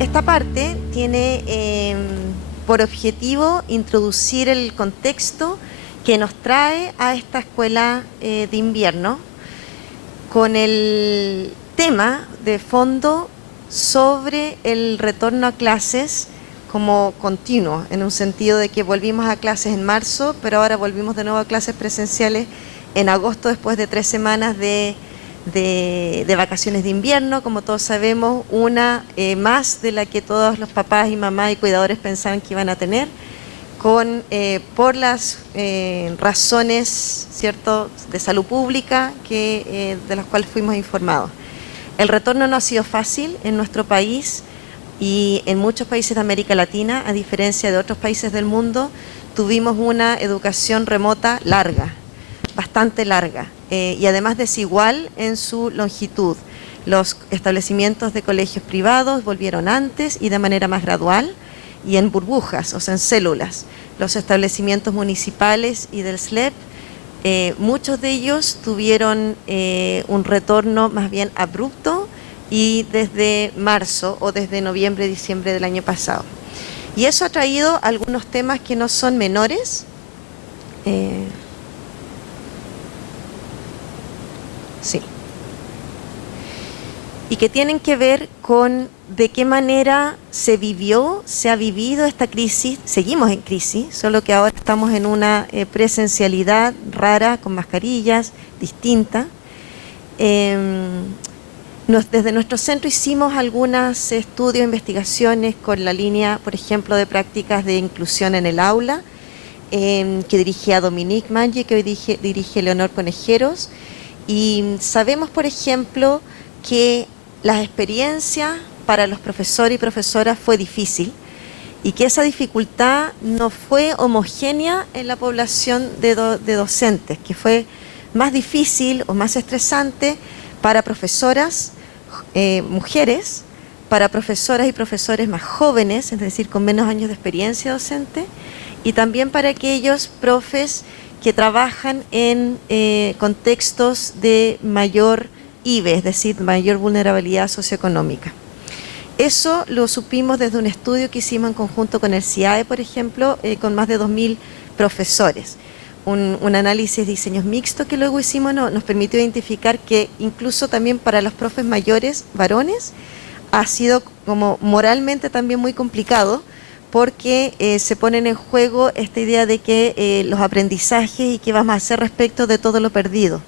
Esta parte tiene por objetivo introducir el contexto que nos trae a esta escuela de invierno con el tema de fondo sobre el retorno a clases como continuo, en un sentido de que volvimos a clases en marzo, pero ahora volvimos de nuevo a clases presenciales en agosto después de 3 semanas de vacaciones de invierno, como todos sabemos, una más de la que todos los papás y mamás y cuidadores pensaban que iban a tener, por las razones, ¿cierto?, de salud pública de las cuales fuimos informados. El retorno no ha sido fácil en nuestro país y en muchos países de América Latina, a diferencia de otros países del mundo, tuvimos una educación remota larga, bastante larga, y además desigual en su longitud. Los establecimientos de colegios privados volvieron antes y de manera más gradual y en burbujas, o sea, en células. Los establecimientos municipales y del SLEP, muchos de ellos tuvieron un retorno más bien abrupto y desde marzo o desde noviembre, diciembre del año pasado. Y eso ha traído algunos temas que no son menores. Sí. Y que tienen que ver con de qué manera se ha vivido esta crisis. Seguimos en crisis, solo que ahora estamos en una presencialidad rara, con mascarillas, distinta. Desde nuestro centro hicimos algunos estudios, investigaciones con la línea, por ejemplo, de prácticas de inclusión en el aula, que dirigía Dominique Mange, que hoy dirige Leonor Conejeros. Y sabemos, por ejemplo, que las experiencias para los profesores y profesoras fue difícil y que esa dificultad no fue homogénea en la población de docentes, que fue más difícil o más estresante para profesoras mujeres, para profesoras y profesores más jóvenes, es decir, con menos años de experiencia docente, y también para aquellos profes que trabajan en contextos de mayor IVE, es decir, mayor vulnerabilidad socioeconómica. Eso lo supimos desde un estudio que hicimos en conjunto con el CIAE, por ejemplo, con más de 2.000 profesores. Un análisis de diseños mixtos que luego hicimos nos permitió identificar que incluso también para los profes mayores, varones, ha sido como moralmente también muy complicado, porque se ponen en juego esta idea de que los aprendizajes y qué vamos a hacer respecto de todo lo perdido.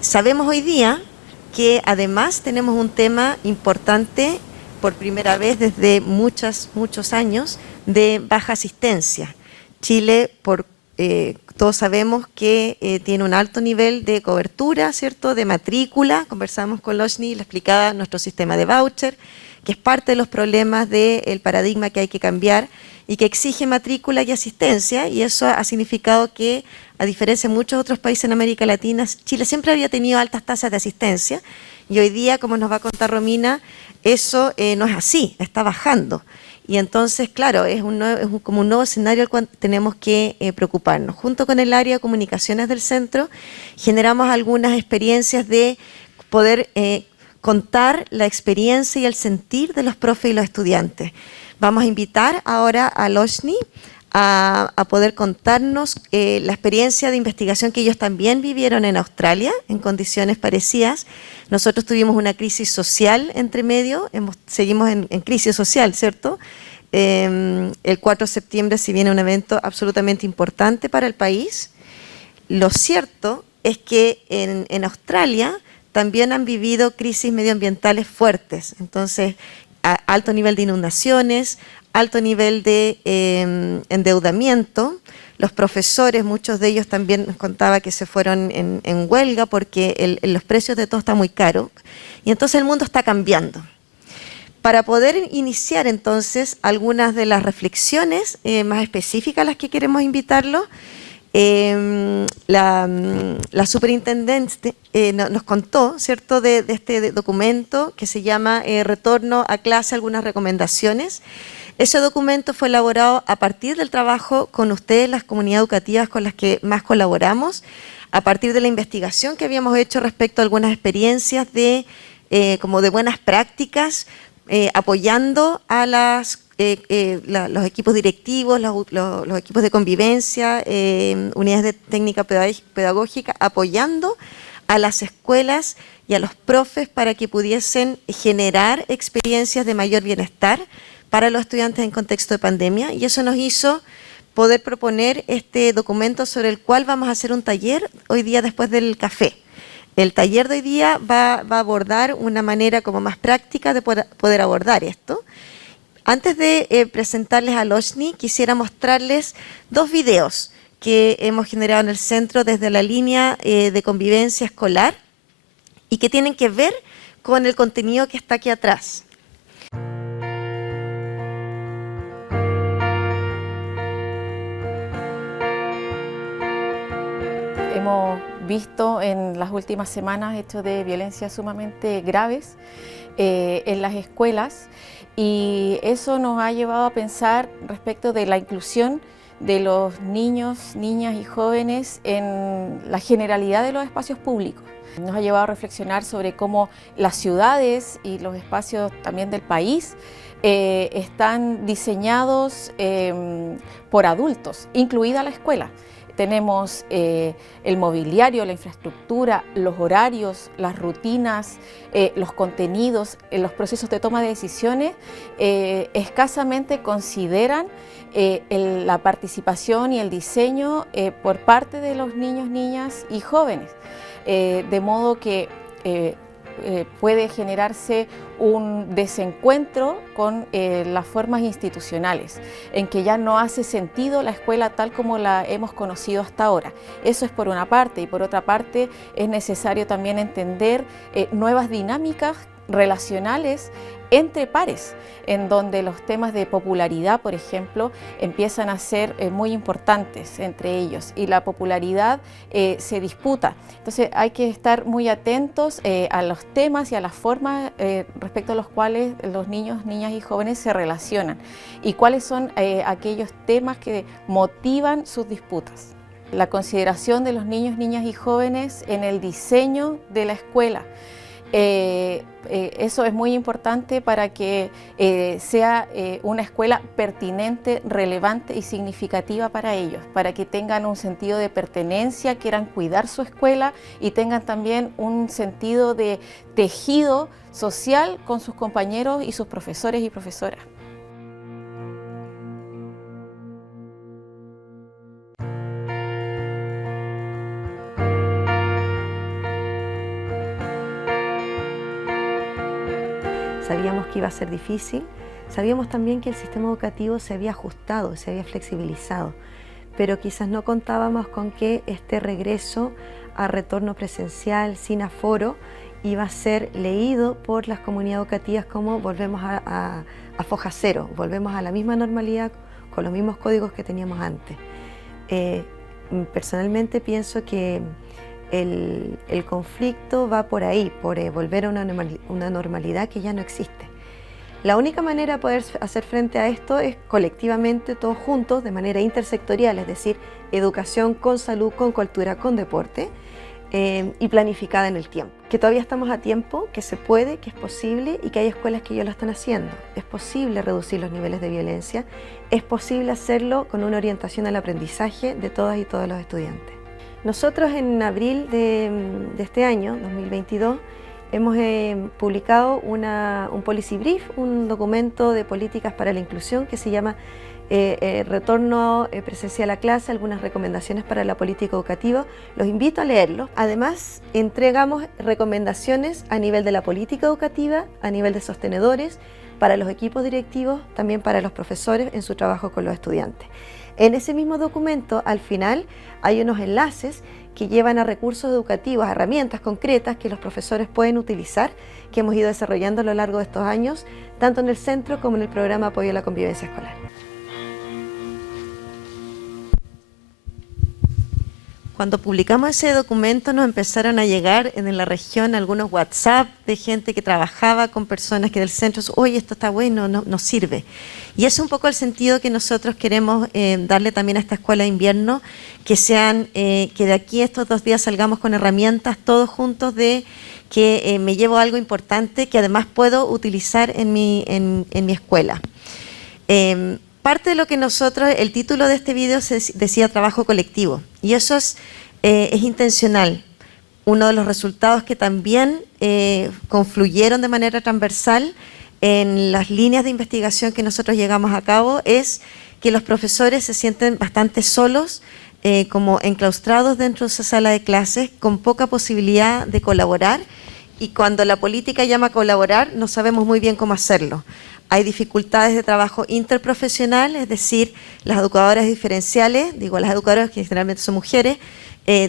Sabemos hoy día que además tenemos un tema importante por primera vez desde muchos años de baja asistencia. Chile, todos sabemos que tiene un alto nivel de cobertura, ¿cierto?, de matrícula. Conversamos con Loshni, le explicaba nuestro sistema de voucher, que es parte de los problemas del paradigma que hay que cambiar y que exige matrícula y asistencia, y eso ha significado que, a diferencia de muchos otros países en América Latina, Chile siempre había tenido altas tasas de asistencia, y hoy día, como nos va a contar Romina, eso no es así, está bajando. Y entonces, claro, es como un nuevo escenario al cual tenemos que preocuparnos. Junto con el área de comunicaciones del centro, generamos algunas experiencias de poder contar la experiencia y el sentir de los profes y los estudiantes. Vamos a invitar ahora a Loshni a poder contarnos la experiencia de investigación que ellos también vivieron en Australia, en condiciones parecidas. Nosotros tuvimos una crisis social entre medio, seguimos en crisis social, ¿cierto? El 4 de septiembre se viene un evento absolutamente importante para el país. Lo cierto es que en Australia también han vivido crisis medioambientales fuertes, entonces alto nivel de inundaciones, alto nivel de endeudamiento. Los profesores, muchos de ellos también nos contaba que se fueron en huelga porque los precios de todo están muy caros, y entonces el mundo está cambiando. Para poder iniciar entonces algunas de las reflexiones más específicas a las que queremos invitarlos, la superintendente nos contó, ¿cierto?, de este documento que se llama Retorno a clase, algunas recomendaciones. Ese documento fue elaborado a partir del trabajo con ustedes, las comunidades educativas con las que más colaboramos, a partir de la investigación que habíamos hecho respecto a algunas experiencias como de buenas prácticas apoyando a los equipos directivos, los equipos de convivencia, unidades de técnica pedagógica, apoyando a las escuelas y a los profes para que pudiesen generar experiencias de mayor bienestar para los estudiantes en contexto de pandemia, y eso nos hizo poder proponer este documento sobre el cual vamos a hacer un taller hoy día después del café. El taller de hoy día va a abordar una manera como más práctica de poder abordar esto. Antes de presentarles a Loshni, quisiera mostrarles 2 videos que hemos generado en el centro desde la línea de convivencia escolar y que tienen que ver con el contenido que está aquí atrás. Hemos visto en las últimas semanas hechos de violencia sumamente graves en las escuelas, y eso nos ha llevado a pensar respecto de la inclusión de los niños, niñas y jóvenes en la generalidad de los espacios públicos. Nos ha llevado a reflexionar sobre cómo las ciudades y los espacios también del país están diseñados por adultos, incluida la escuela. Tenemos el mobiliario, la infraestructura, los horarios, las rutinas, los contenidos, los procesos de toma de decisiones escasamente consideran la participación y el diseño por parte de los niños, niñas y jóvenes, de modo que puede generarse un desencuentro con las formas institucionales, en que ya no hace sentido la escuela tal como la hemos conocido hasta ahora. Eso es por una parte, y por otra parte es necesario también entender nuevas dinámicas relacionales entre pares, en donde los temas de popularidad, por ejemplo, empiezan a ser muy importantes entre ellos, y la popularidad se disputa. Entonces hay que estar muy atentos a los temas y a las formas respecto a los cuales los niños, niñas y jóvenes se relacionan, y cuáles son aquellos temas que motivan sus disputas. La consideración de los niños, niñas y jóvenes en el diseño de la escuela. Eso es muy importante para que sea una escuela pertinente, relevante y significativa para ellos, para que tengan un sentido de pertenencia, quieran cuidar su escuela y tengan también un sentido de tejido social con sus compañeros y sus profesores y profesoras. Sabíamos que iba a ser difícil, sabíamos también que el sistema educativo se había ajustado, se había flexibilizado, pero quizás no contábamos con que este regreso a retorno presencial sin aforo iba a ser leído por las comunidades educativas como volvemos a foja cero, volvemos a la misma normalidad con los mismos códigos que teníamos antes. Personalmente pienso que el conflicto va por ahí, por volver a una normalidad que ya no existe. La única manera de poder hacer frente a esto es colectivamente, todos juntos, de manera intersectorial, es decir, educación con salud, con cultura, con deporte, y planificada en el tiempo. Que todavía estamos a tiempo, que se puede, que es posible, y que hay escuelas que ya lo están haciendo. Es posible reducir los niveles de violencia, es posible hacerlo con una orientación al aprendizaje de todas y todos los estudiantes. Nosotros en abril de este año, 2022, hemos publicado un policy brief, un documento de políticas para la inclusión que se llama Retorno presencial a clase, algunas recomendaciones para la política educativa. Los invito a leerlo. Además, entregamos recomendaciones a nivel de la política educativa, a nivel de sostenedores, para los equipos directivos, también para los profesores en su trabajo con los estudiantes. En ese mismo documento, al final, hay unos enlaces que llevan a recursos educativos, a herramientas concretas que los profesores pueden utilizar, que hemos ido desarrollando a lo largo de estos años, tanto en el centro como en el programa Apoyo a la Convivencia Escolar. cuando publicamos ese documento nos empezaron a llegar en la región algunos WhatsApp de gente que trabajaba con personas que del centro, oye, esto está bueno, nos sirve. Y es un poco el sentido que nosotros queremos darle también a esta escuela de invierno, que de aquí estos 2 días salgamos con herramientas todos juntos de que me llevo algo importante que además puedo utilizar en mi escuela. Parte de lo que el título de este video decía trabajo colectivo, y eso es intencional. Uno de los resultados que también confluyeron de manera transversal en las líneas de investigación que nosotros llegamos a cabo es que los profesores se sienten bastante solos, como enclaustrados dentro de esa sala de clases, con poca posibilidad de colaborar, y cuando la política llama a colaborar no sabemos muy bien cómo hacerlo. Hay dificultades de trabajo interprofesional, es decir, las educadoras diferenciales, digo las educadoras que generalmente son mujeres,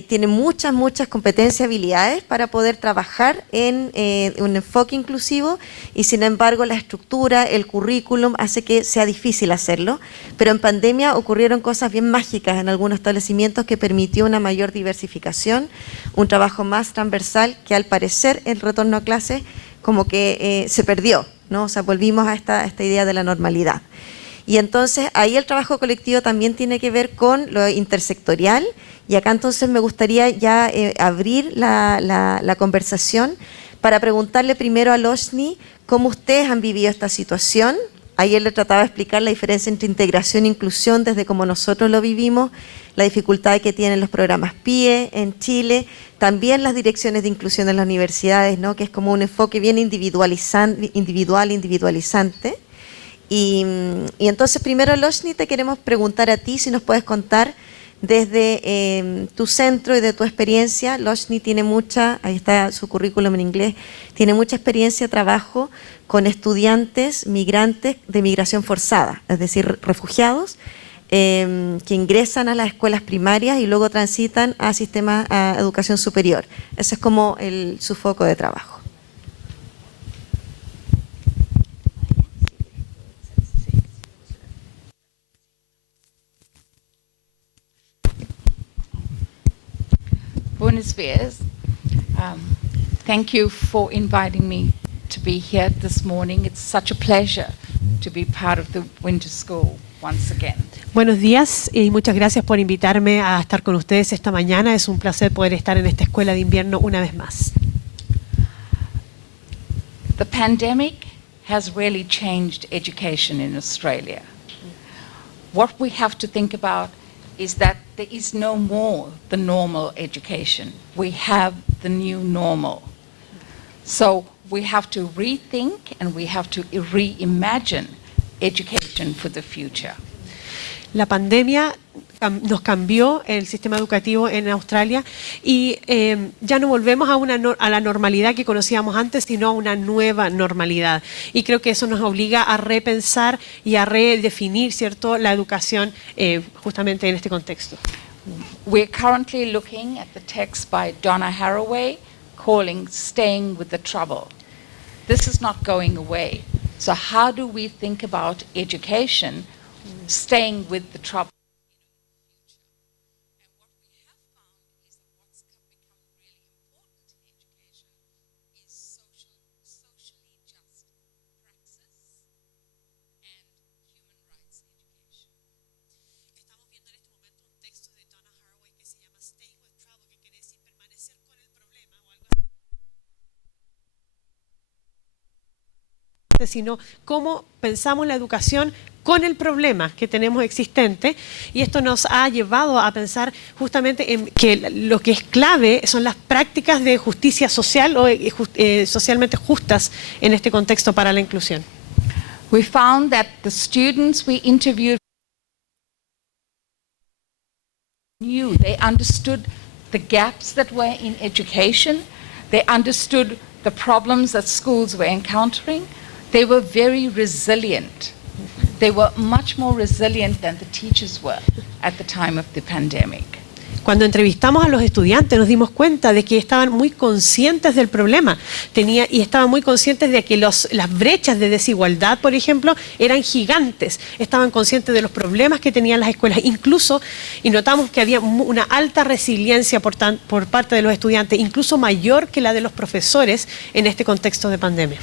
tienen muchas competencias y habilidades para poder trabajar en un enfoque inclusivo, y sin embargo la estructura, el currículum hace que sea difícil hacerlo. Pero en pandemia ocurrieron cosas bien mágicas en algunos establecimientos que permitió una mayor diversificación, un trabajo más transversal que al parecer el retorno a clases como que se perdió, ¿no? O sea, volvimos a esta idea de la normalidad. Y entonces ahí el trabajo colectivo también tiene que ver con lo intersectorial, y acá entonces me gustaría ya abrir la conversación para preguntarle primero a Loshni cómo ustedes han vivido esta situación. Ayer le trataba de explicar la diferencia entre integración e inclusión desde cómo nosotros lo vivimos, la dificultad que tienen los programas PIE en Chile, también las direcciones de inclusión en las universidades, ¿no? Que es como un enfoque bien individualizante. Y entonces primero, Loshni, te queremos preguntar a ti si nos puedes contar desde tu centro y de tu experiencia. Loshni tiene ahí está su currículum en inglés, tiene mucha experiencia de trabajo con estudiantes migrantes de migración forzada, es decir, refugiados, que ingresan a las escuelas primarias y luego transitan a sistemas de educación superior. Ese es como su foco de trabajo. Buenos días. Thank you for inviting me to be here this morning. It's such a pleasure to be part of the winter school once again. Buenos días y muchas gracias por invitarme a estar con ustedes esta mañana. Es un placer poder estar en esta escuela de invierno una vez más. The pandemic has really changed education in Australia. What we have to think about is that there is no more the normal education. We have the new normal. So we have to rethink and we have to reimagine education for the future. La pandemia nos cambió el sistema educativo en Australia y ya no volvemos a la normalidad que conocíamos antes, sino a una nueva normalidad. Y creo que eso nos obliga a repensar y a redefinir, ¿cierto?, la educación justamente en este contexto. We're currently looking at the text by Donna Haraway calling Staying with the Trouble. This is not going away. So how do we think about education staying with the trouble? Sino cómo pensamos la educación con el problema que tenemos existente, y esto nos ha llevado a pensar justamente en que lo que es clave son las prácticas de justicia social o socialmente justas en este contexto para la inclusión. We found that the students we interviewed knew, they understood the gaps that were in education, they understood the problems that schools were encountering. They were very resilient. They were much more resilient than the teachers were at the time of the pandemic. Cuando entrevistamos a los estudiantes nos dimos cuenta de que estaban muy conscientes del problema y estaban muy conscientes de que las brechas de desigualdad, por ejemplo, eran gigantes. Estaban conscientes de los problemas que tenían las escuelas, incluso, y notamos que había una alta resiliencia por parte de los estudiantes, incluso mayor que la de los profesores en este contexto de pandemia.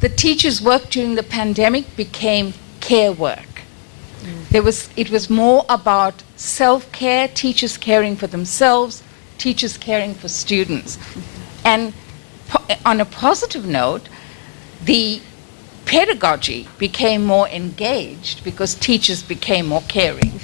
The teachers' work during the pandemic became care work. It was more about self-care, teachers caring for themselves, teachers caring for students. And on a positive note, the pedagogy became more engaged because teachers became more caring.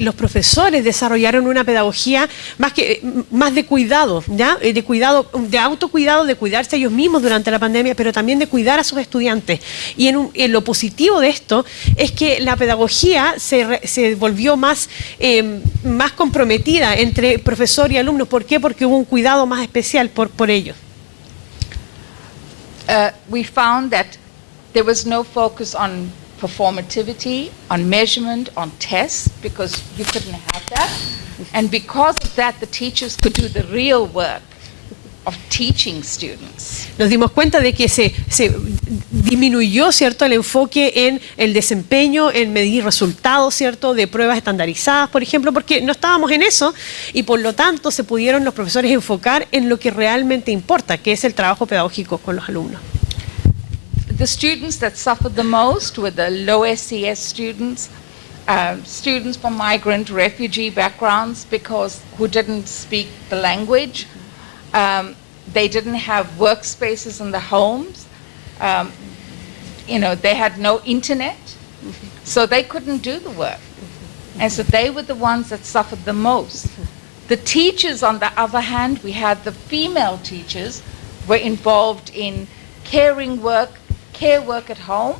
Los profesores desarrollaron una pedagogía más de cuidado, ¿ya? De cuidado, de autocuidado, de cuidarse ellos mismos durante la pandemia, pero también de cuidar a sus estudiantes. Y en lo positivo de esto es que la pedagogía se volvió más comprometida entre profesor y alumno. ¿Por qué? Porque hubo un cuidado más especial por ellos. We found that there was no focus on performativity, on measurement, on tests, because you couldn't have that. And because of that, the teachers could do the real work of teaching students. Nos dimos cuenta de que se disminuyó, ¿cierto?, el enfoque en el desempeño, en medir resultados, ¿cierto?, de pruebas estandarizadas, por ejemplo, porque no estábamos en eso y por lo tanto se pudieron los profesores enfocar en lo que realmente importa, que es el trabajo pedagógico con los alumnos. The students that suffered the most were the low SES students, students from migrant refugee backgrounds who didn't speak the language. They didn't have workspaces in the homes. They had no internet, so they couldn't do the work. And so they were the ones that suffered the most. The teachers, on the other hand, we had the female teachers were involved in care work at home,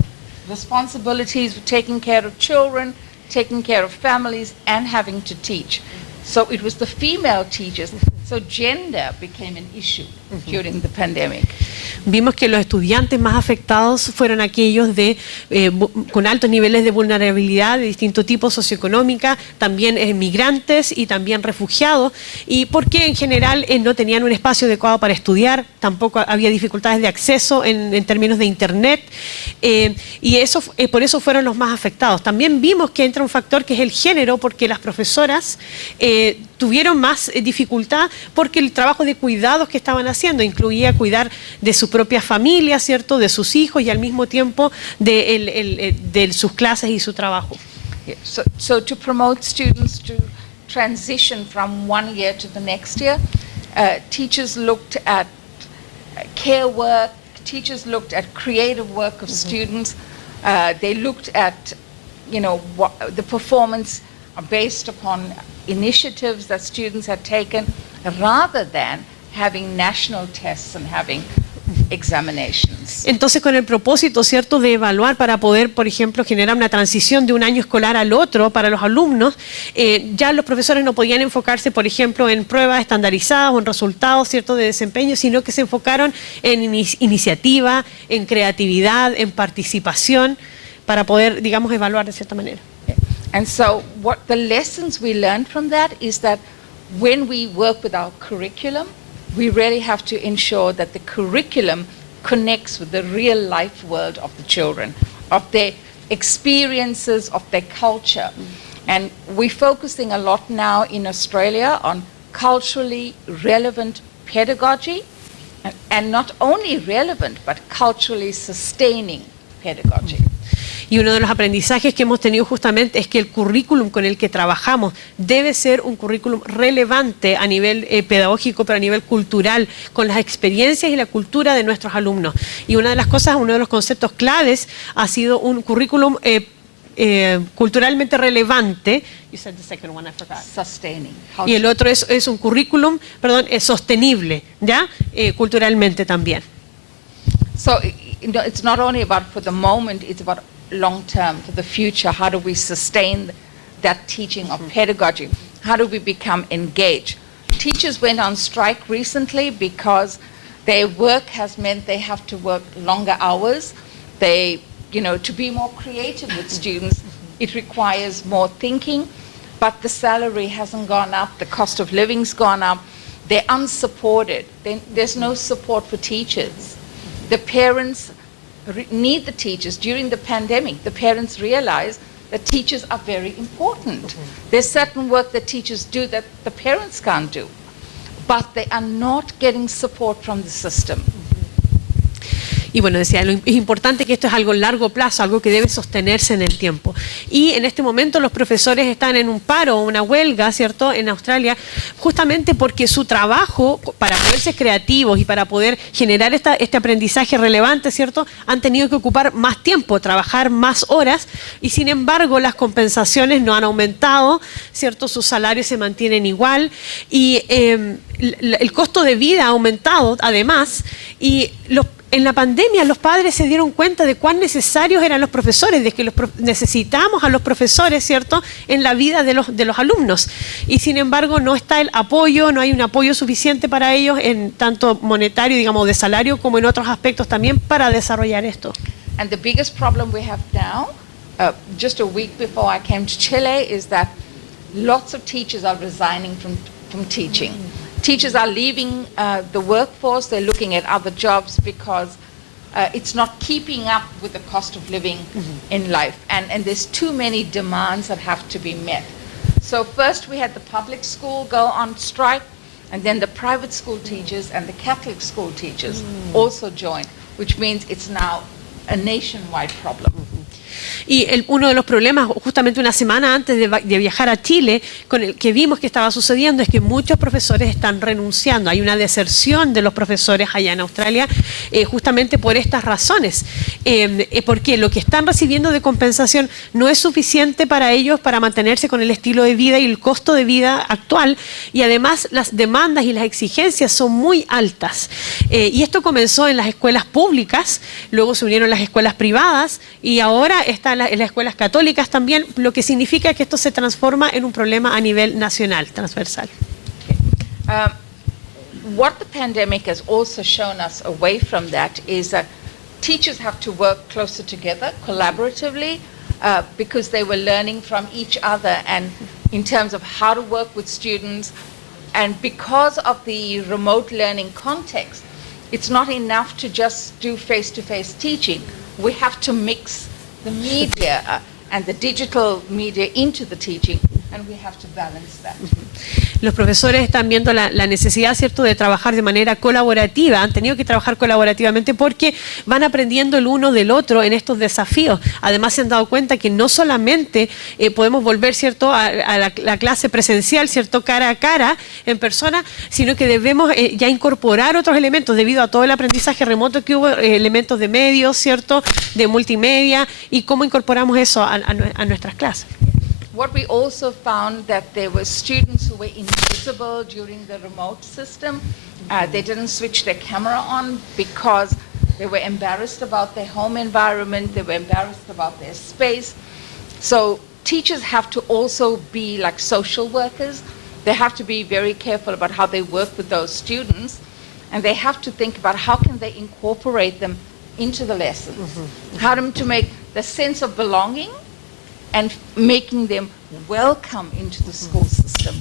responsibilities for taking care of children, taking care of families, and having to teach. So it was the female teachers. So gender became an issue during the pandemic. Vimos que los estudiantes más afectados fueron aquellos con altos niveles de vulnerabilidad de distinto tipo socioeconómica, también migrantes y también refugiados, y porque en general no tenían un espacio adecuado para estudiar, tampoco había dificultades de acceso en términos de internet, y por eso fueron los más afectados. También vimos que entra un factor que es el género, porque las profesoras tuvieron más dificultad porque el trabajo de cuidados que estaban haciendo incluía cuidar de su propia familia, ¿cierto?, de sus hijos y al mismo tiempo de sus clases y su trabajo. Yeah. So to promote students to transition from one year to the next year, teachers looked at care work, teachers looked at creative work of students, they looked at, the performance based upon initiatives that students had taken, rather than having national tests and having examinations. Entonces, con el propósito, ¿cierto?, de evaluar para poder, por ejemplo, generar una transición de un año escolar al otro para los alumnos, ya los profesores no podían enfocarse, por ejemplo, en pruebas estandarizadas o en resultados, ¿cierto?, de desempeño, sino que se enfocaron en iniciativa, en creatividad, en participación, para poder, digamos, evaluar de cierta manera. And so what the lessons we learned from that is that when we work with our curriculum, we really have to ensure that the curriculum connects with the real life world of the children, of their experiences, of their culture. And we're focusing a lot now in Australia on culturally relevant pedagogy, and not only relevant, but culturally sustaining pedagogy. Y uno de los aprendizajes que hemos tenido justamente es que el currículum con el que trabajamos debe ser un currículum relevante a nivel pedagógico, pero a nivel cultural, con las experiencias y la cultura de nuestros alumnos. Y uno de los conceptos claves ha sido un currículum culturalmente relevante. You said the second one, I forgot. Sustaining. Y el otro es un currículum, sostenible, ¿ya? Culturalmente también. So it's not only about for the moment, it's about long term, for the future. How do we sustain that teaching of pedagogy? How do we become engaged? Teachers went on strike recently because their work has meant they have to work longer hours. To be more creative with students, it requires more thinking. but the salary hasn't gone up, the cost of living's gone up, they're unsupported. There's no support for teachers. The parents need the teachers. During the pandemic, the parents realized that teachers are very important. There's certain work that teachers do that the parents can't do, but they are not getting support from the system. Y bueno, decía, es importante que esto es algo a largo plazo, algo que debe sostenerse en el tiempo. Y en este momento los profesores están en un paro, una huelga, ¿cierto?, en Australia, justamente porque su trabajo, para poder ser creativos y para poder generar este aprendizaje relevante, ¿cierto?, han tenido que ocupar más tiempo, trabajar más horas, y sin embargo las compensaciones no han aumentado, ¿cierto?, sus salarios se mantienen igual, y el costo de vida ha aumentado además, y en la pandemia los padres se dieron cuenta de cuán necesarios eran los profesores, de que necesitamos a los profesores, ¿cierto?, en la vida de los alumnos. Y sin embargo no está el apoyo, no hay un apoyo suficiente para ellos, en tanto monetario, digamos, de salario, como en otros aspectos también, para desarrollar esto. And the biggest problem we have now, just a week before I came to Chile, is that lots of teachers are resigning from teaching. Teachers are leaving the workforce, they're looking at other jobs because it's not keeping up with the cost of living in life. And there's too many demands that have to be met. So first we had the public school go on strike, and then the private school teachers and the Catholic school teachers also joined, which means it's now a nationwide problem. Y uno de los problemas, justamente una semana antes de viajar a Chile, con el que vimos que estaba sucediendo, es que muchos profesores están renunciando. Hay una deserción de los profesores allá en Australia, justamente por estas razones. Porque lo que están recibiendo de compensación no es suficiente para ellos para mantenerse con el estilo de vida y el costo de vida actual. Y además las demandas y las exigencias son muy altas. Y esto comenzó en las escuelas públicas, luego se unieron las escuelas privadas y ahora está en las escuelas católicas también, lo que significa que esto se transforma en un problema a nivel nacional, transversal. What the pandemic has also shown us away from that is that teachers have to work closer together, collaboratively, because they were learning from each other and in terms of how to work with students. And because of the remote learning context, it's not enough to just do face-to-face teaching. We have to mix the media and the digital media into the teaching, and we have to balance that. Los profesores están viendo la necesidad, ¿cierto?, de trabajar de manera colaborativa. Han tenido que trabajar colaborativamente porque van aprendiendo el uno del otro en estos desafíos. Además se han dado cuenta que no solamente podemos volver, ¿cierto?, a la clase presencial, ¿cierto?, cara a cara, en persona, sino que debemos ya incorporar otros elementos debido a todo el aprendizaje remoto que hubo, elementos de medios, ¿cierto?, de multimedia, y cómo incorporamos eso a nuestras clases. What we also found that there were students who were invisible during the remote system. They didn't switch their camera on because they were embarrassed about their home environment, they were embarrassed about their space. So teachers have to also be like social workers. They have to be very careful about how they work with those students, and they have to think about how can they incorporate them into the lessons, how to make the sense of belonging and making them welcome into the school system.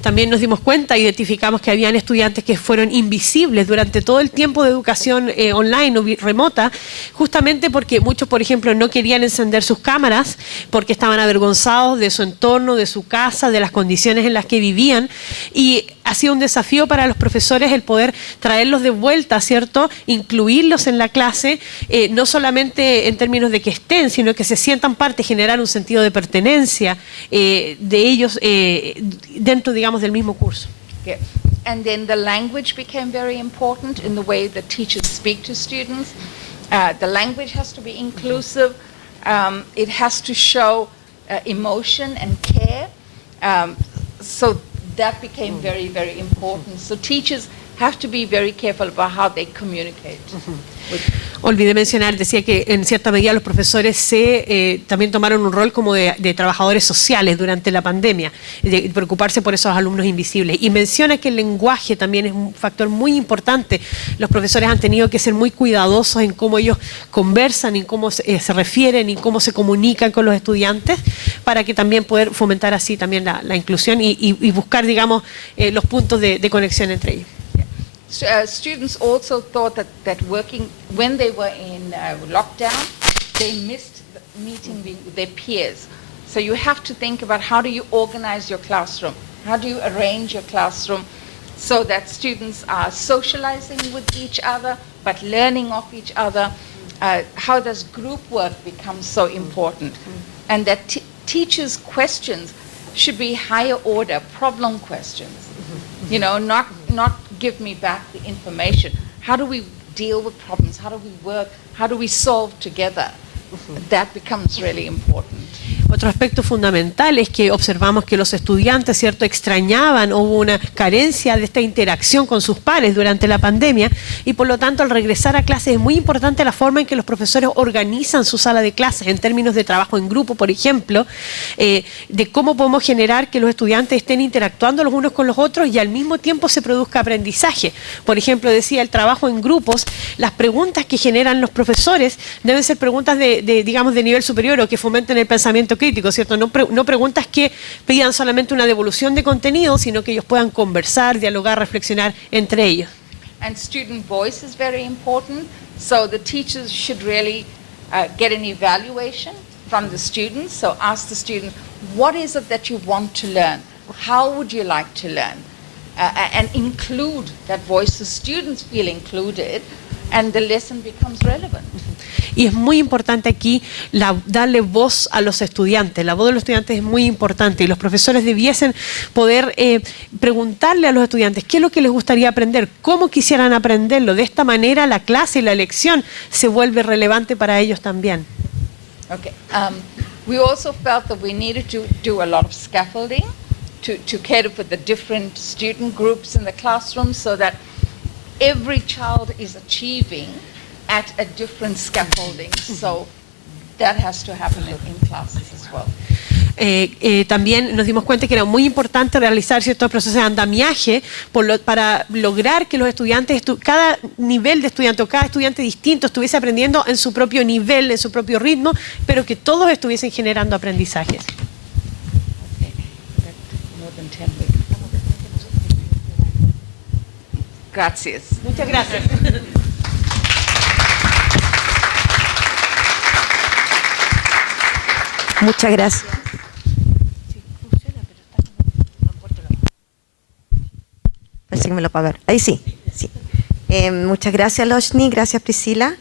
También nos dimos cuenta, identificamos que habían estudiantes que fueron invisibles durante todo el tiempo de educación online o remota, justamente porque muchos, por ejemplo, no querían encender sus cámaras porque estaban avergonzados de su entorno, de su casa, de las condiciones en las que vivían, y ha sido un desafío para los profesores el poder traerlos de vuelta, ¿cierto?, incluirlos en la clase, no solamente en términos de que estén, sino que se sientan parte, generar un sentido de pertenencia de ellos dentro, digamos, del mismo curso. Yeah. And then the language became very important in the way that teachers speak to students. The language has to be inclusive. It has to show emotion and care. So that became very, very important. So teachers have to be very careful about how they communicate. Olvidé mencionar, decía que en cierta medida los profesores también tomaron un rol como de trabajadores sociales durante la pandemia, de preocuparse por esos alumnos invisibles. Y menciona que el lenguaje también es un factor muy importante. Los profesores han tenido que ser muy cuidadosos en cómo ellos conversan, en cómo se refieren y cómo se comunican con los estudiantes, para que también poder fomentar así también la inclusión y buscar, digamos, los puntos de conexión entre ellos. Students also thought that working, when they were in lockdown, they missed meeting with their peers. So you have to think about how do you organize your classroom? How do you arrange your classroom so that students are socializing with each other, but learning off each other? How does group work become so important? And that teachers' questions should be higher order, problem questions. You know, not give me back the information. How do we deal with problems? How do we work? How do we solve together? That becomes really important. Otro aspecto fundamental es que observamos que los estudiantes, ¿cierto?, extrañaban, hubo una carencia de esta interacción con sus pares durante la pandemia, y por lo tanto al regresar a clases es muy importante la forma en que los profesores organizan su sala de clases en términos de trabajo en grupo, por ejemplo, de cómo podemos generar que los estudiantes estén interactuando los unos con los otros y al mismo tiempo se produzca aprendizaje. Por ejemplo, decía, el trabajo en grupos, las preguntas que generan los profesores deben ser preguntas digamos, de nivel superior o que fomenten el pensamiento crítico, ¿cierto? No preguntas que pidan solamente una devolución de contenido, sino que ellos puedan conversar, dialogar, reflexionar entre ellos. And student voice is very important. So the teachers should really get an evaluation from the students. So ask the students, what is it that you want to learn? How would you like to learn? And include that voice. The students feel included and the lesson becomes relevant. Y es muy importante aquí darle voz a los estudiantes. La voz de los estudiantes es muy importante y los profesores debiesen poder preguntarle a los estudiantes qué es lo que les gustaría aprender, cómo quisieran aprenderlo. De esta manera la clase y la lección se vuelve relevante para ellos también. Okay. We also felt that we needed to do a lot of scaffolding to cater for the different student groups in the classroom so that every child is achieving at a different scaffolding. So that has to happen in classes as well. También nos dimos cuenta que era muy importante realizar ciertos procesos de andamiaje para lograr que los estudiantes, cada nivel de estudiante o cada estudiante distinto estuviese aprendiendo en su propio nivel, en su propio ritmo, pero que todos estuviesen generando aprendizajes. Gracias. Muchas gracias. Muchas gracias. Parece que me lo apagaron. Ahí sí. Muchas gracias, Loshni. Gracias, Priscila.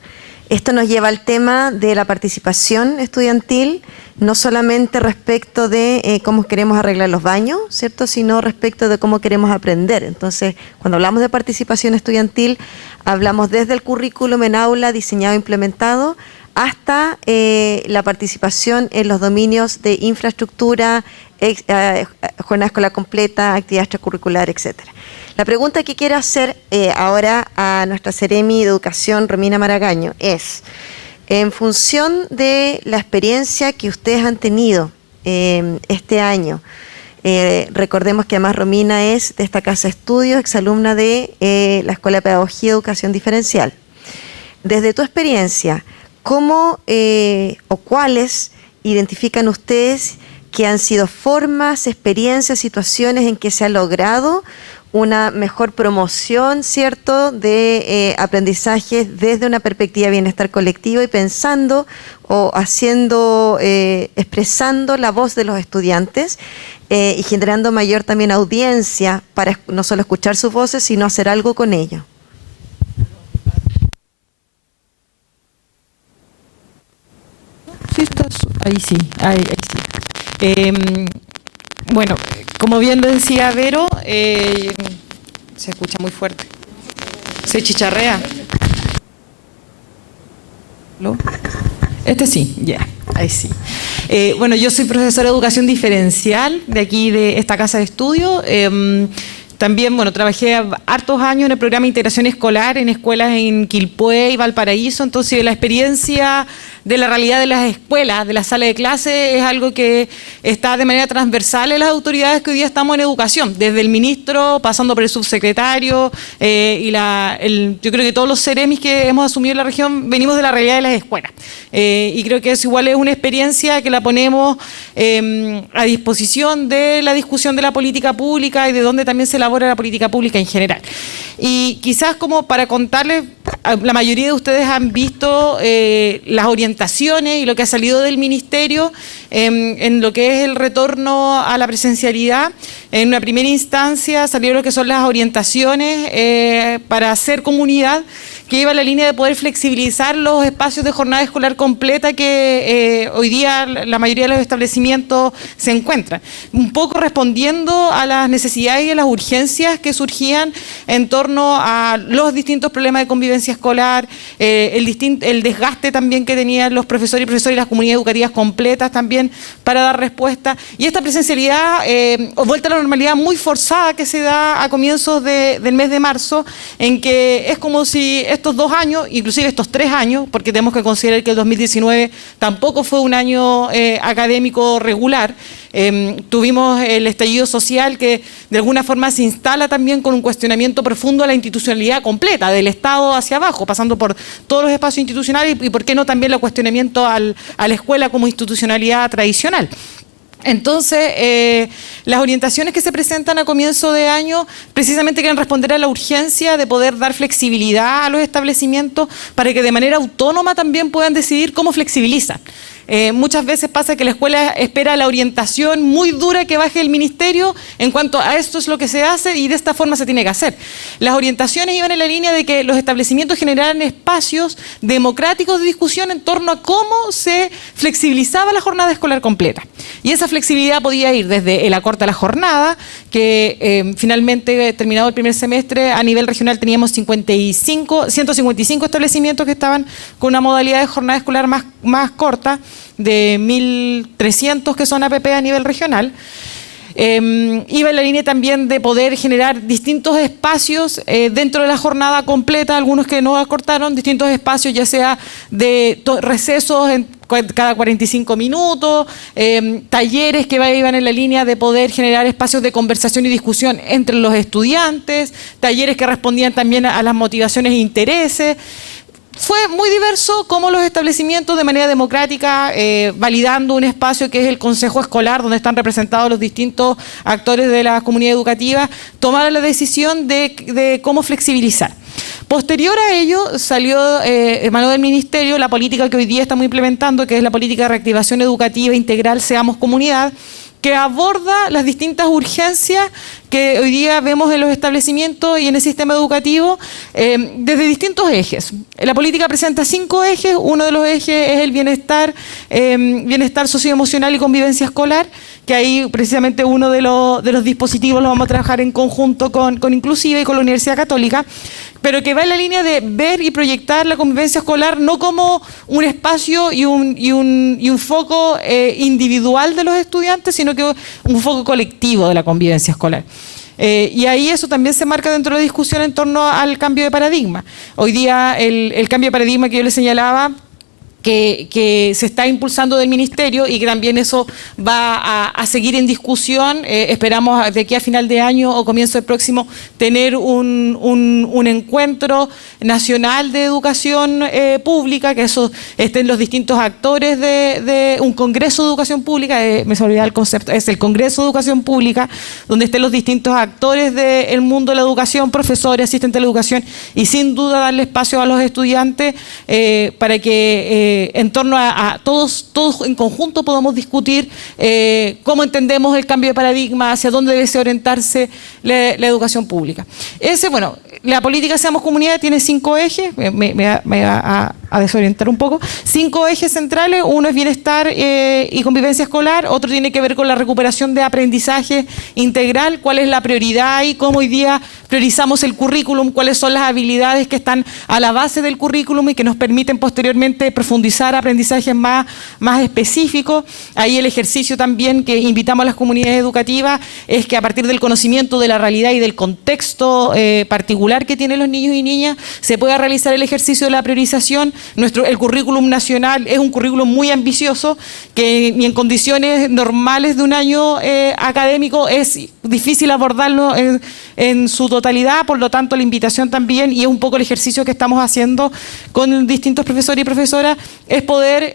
Esto nos lleva al tema de la participación estudiantil, no solamente respecto de cómo queremos arreglar los baños, ¿cierto?, sino respecto de cómo queremos aprender. Entonces, cuando hablamos de participación estudiantil, hablamos desde el currículum en aula diseñado e implementado hasta la participación en los dominios de infraestructura, jornada escolar completa, actividad extracurricular, etcétera. La pregunta que quiero hacer ahora a nuestra Seremi de Educación, Romina Maragaño, es, en función de la experiencia que ustedes han tenido este año, recordemos que además Romina es de esta casa de estudios, exalumna de la Escuela de Pedagogía y Educación Diferencial. Desde tu experiencia, ¿cómo o cuáles identifican ustedes que han sido formas, experiencias, situaciones en que se ha logrado una mejor promoción, ¿cierto?, de aprendizajes desde una perspectiva de bienestar colectivo y pensando o haciendo, expresando la voz de los estudiantes y generando mayor también audiencia para no solo escuchar sus voces, sino hacer algo con ellos? Sí, ahí sí, ahí sí. Bueno, como bien lo decía Vero, se escucha muy fuerte. Se chicharrea. ¿Lo? Este sí, ya, ahí sí. Bueno, yo soy profesora de educación diferencial de aquí, de esta casa de estudio. También, bueno, trabajé hartos años en el programa de integración escolar en escuelas en Quilpué y Valparaíso, entonces la experiencia de la realidad de las escuelas, de la sala de clase, es algo que está de manera transversal en las autoridades que hoy día estamos en educación, desde el ministro, pasando por el subsecretario, yo creo que todos los seremis que hemos asumido en la región venimos de la realidad de las escuelas. Y creo que eso igual es una experiencia que la ponemos a disposición de la discusión de la política pública y de dónde también se elabora la política pública en general. Y quizás como para contarles, la mayoría de ustedes han visto las orientaciones y lo que ha salido del ministerio en lo que es el retorno a la presencialidad. En una primera instancia salieron lo que son las orientaciones para hacer comunidad, que iba en la línea de poder flexibilizar los espacios de jornada escolar completa que hoy día la mayoría de los establecimientos se encuentran. Un poco respondiendo a las necesidades y a las urgencias que surgían en torno a los distintos problemas de convivencia escolar, el desgaste también que tenían los profesores y profesoras y las comunidades educativas completas también para dar respuesta. Y esta presencialidad o vuelta a la normalidad muy forzada que se da a comienzos del mes de marzo, en que es como si estos 2 años, inclusive estos 3 años, porque tenemos que considerar que el 2019 tampoco fue un año académico regular, tuvimos el estallido social que de alguna forma se instala también con un cuestionamiento profundo a la institucionalidad completa, del Estado hacia abajo, pasando por todos los espacios institucionales y por qué no también el cuestionamiento a la escuela como institucionalidad tradicional. Entonces, las orientaciones que se presentan a comienzo de año precisamente quieren responder a la urgencia de poder dar flexibilidad a los establecimientos para que de manera autónoma también puedan decidir cómo flexibilizan. Muchas veces pasa que la escuela espera la orientación muy dura que baje el ministerio en cuanto a esto es lo que se hace y de esta forma se tiene que hacer. Las orientaciones iban en la línea de que los establecimientos generaran espacios democráticos de discusión en torno a cómo se flexibilizaba la jornada escolar completa. Y esa flexibilidad podía ir desde el acorte a la jornada, que finalmente, terminado el primer semestre, a nivel regional teníamos 155 establecimientos que estaban con una modalidad de jornada escolar más corta, de 1.300 que son APP a nivel regional. Iba en la línea también de poder generar distintos espacios dentro de la jornada completa, algunos que no acortaron, distintos espacios ya sea de recesos cada 45 minutos, talleres que iban en la línea de poder generar espacios de conversación y discusión entre los estudiantes, talleres que respondían también a las motivaciones e intereses. Fue muy diverso cómo los establecimientos de manera democrática, validando un espacio que es el Consejo Escolar, donde están representados los distintos actores de la comunidad educativa, tomaron la decisión de cómo flexibilizar. Posterior a ello salió de mano del Ministerio la política que hoy día estamos implementando, que es la política de reactivación educativa integral Seamos Comunidad, que aborda las distintas urgencias que hoy día vemos en los establecimientos y en el sistema educativo desde distintos ejes. La política presenta 5 ejes, uno de los ejes es el bienestar socioemocional y convivencia escolar, que ahí precisamente uno de los dispositivos lo vamos a trabajar en conjunto con Inclusive y con la Universidad Católica, pero que va en la línea de ver y proyectar la convivencia escolar no como un espacio y un foco individual de los estudiantes, sino que un foco colectivo de la convivencia escolar. Y ahí eso también se marca dentro de la discusión en torno al cambio de paradigma. Hoy día el cambio de paradigma que yo les señalaba, que se está impulsando del Ministerio y que también eso va a seguir en discusión. Esperamos de aquí a final de año o comienzo del próximo tener un encuentro nacional de educación pública, que eso estén los distintos actores de un congreso de educación pública, me se olvidaba el concepto, es el Congreso de Educación Pública, donde estén los distintos actores del mundo de la educación, profesores, asistentes de la educación, y sin duda darle espacio a los estudiantes para que en torno a todos en conjunto podamos discutir cómo entendemos el cambio de paradigma, hacia dónde debe orientarse la educación pública. La política Seamos Comunidad tiene 5 ejes, me va a desorientar un poco. 5 ejes centrales: uno es bienestar y convivencia escolar, otro tiene que ver con la recuperación de aprendizaje integral, cuál es la prioridad y cómo hoy día priorizamos el currículum, cuáles son las habilidades que están a la base del currículum y que nos permiten posteriormente profundizar aprendizajes más específicos. Ahí el ejercicio también que invitamos a las comunidades educativas es que a partir del conocimiento de la realidad y del contexto particular que tienen los niños y niñas, se pueda realizar el ejercicio de la priorización. El currículum nacional es un currículum muy ambicioso que ni en condiciones normales de un año académico es difícil abordarlo en su totalidad, por lo tanto la invitación también, y es un poco el ejercicio que estamos haciendo con distintos profesores y profesoras, es poder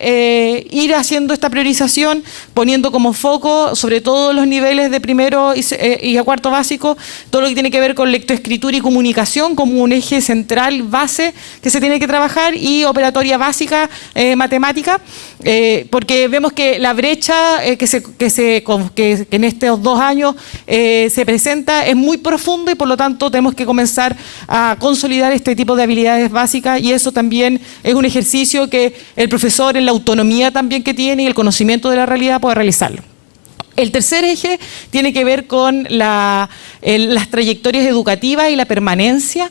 ir haciendo esta priorización, poniendo como foco sobre todo los niveles de primero y a cuarto básico, todo lo que tiene que ver con lectoescritura y comunicación como un eje central, base, que se tiene que trabajar, y operatoria básica, matemática, porque vemos que la brecha que en estos 2 años se presenta es muy profunda, y por lo tanto tenemos que comenzar a consolidar este tipo de habilidades básicas, y eso también es un ejercicio que el profesor, en la autonomía también que tiene y el conocimiento de la realidad, puede realizarlo. El tercer eje tiene que ver con las trayectorias educativas y la permanencia.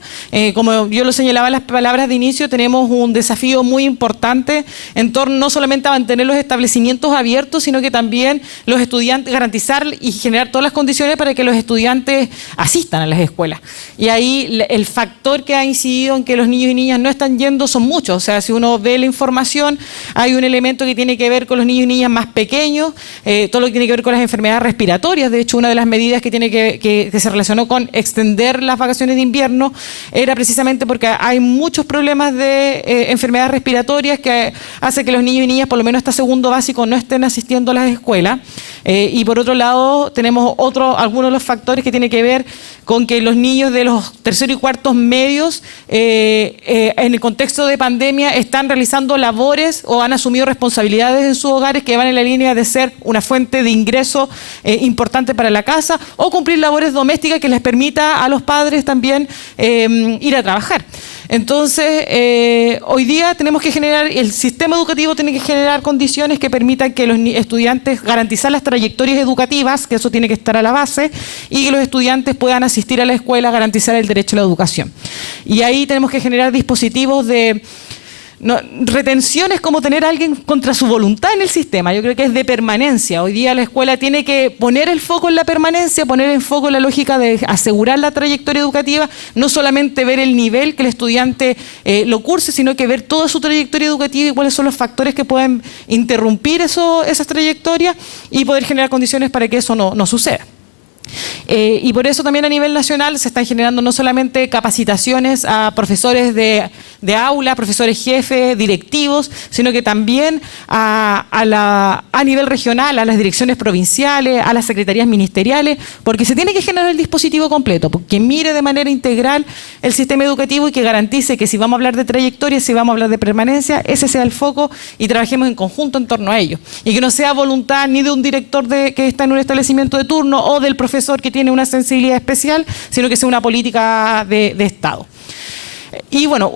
Como yo lo señalaba en las palabras de inicio, tenemos un desafío muy importante en torno no solamente a mantener los establecimientos abiertos, sino que también los estudiantes, garantizar y generar todas las condiciones para que los estudiantes asistan a las escuelas. Y ahí el factor que ha incidido en que los niños y niñas no están yendo son muchos. O sea, si uno ve la información, hay un elemento que tiene que ver con los niños y niñas más pequeños, todo lo que tiene que ver con las enfermedades respiratorias. De hecho, una de las medidas que se relacionó con extender las vacaciones de invierno era precisamente porque hay muchos problemas de enfermedades respiratorias que hace que los niños y niñas, por lo menos hasta segundo básico, no estén asistiendo a las escuelas. Y por otro lado, tenemos algunos de los factores que tienen que ver con que los niños de los terceros y cuartos medios, en el contexto de pandemia, están realizando labores o han asumido responsabilidades en sus hogares que van en la línea de ser una fuente de ingreso importante para la casa, o cumplir labores domésticas que les permita a los padres también ir a trabajar. Entonces, hoy día tenemos que el sistema educativo tiene que generar condiciones que permitan que los estudiantes garantizar las trayectorias educativas, que eso tiene que estar a la base, y que los estudiantes puedan asistir a la escuela, garantizar el derecho a la educación. Y ahí tenemos que generar dispositivos de retenciones, como tener a alguien contra su voluntad en el sistema. Yo creo que es de permanencia. Hoy día la escuela tiene que poner el foco en la permanencia, poner el foco en la lógica de asegurar la trayectoria educativa, no solamente ver el nivel que el estudiante lo curse, sino que ver toda su trayectoria educativa y cuáles son los factores que pueden interrumpir esas trayectorias, y poder generar condiciones para que eso no suceda. Y por eso también a nivel nacional se están generando no solamente capacitaciones a profesores de aula, profesores jefes, directivos, sino que también a nivel regional, a las direcciones provinciales, a las secretarías ministeriales, porque se tiene que generar el dispositivo completo, que mire de manera integral el sistema educativo y que garantice que si vamos a hablar de trayectoria, si vamos a hablar de permanencia, ese sea el foco, y trabajemos en conjunto en torno a ello. Y que no sea voluntad ni de un director que está en un establecimiento de turno o del profesor que tiene una sensibilidad especial, sino que sea una política de Estado. Y bueno,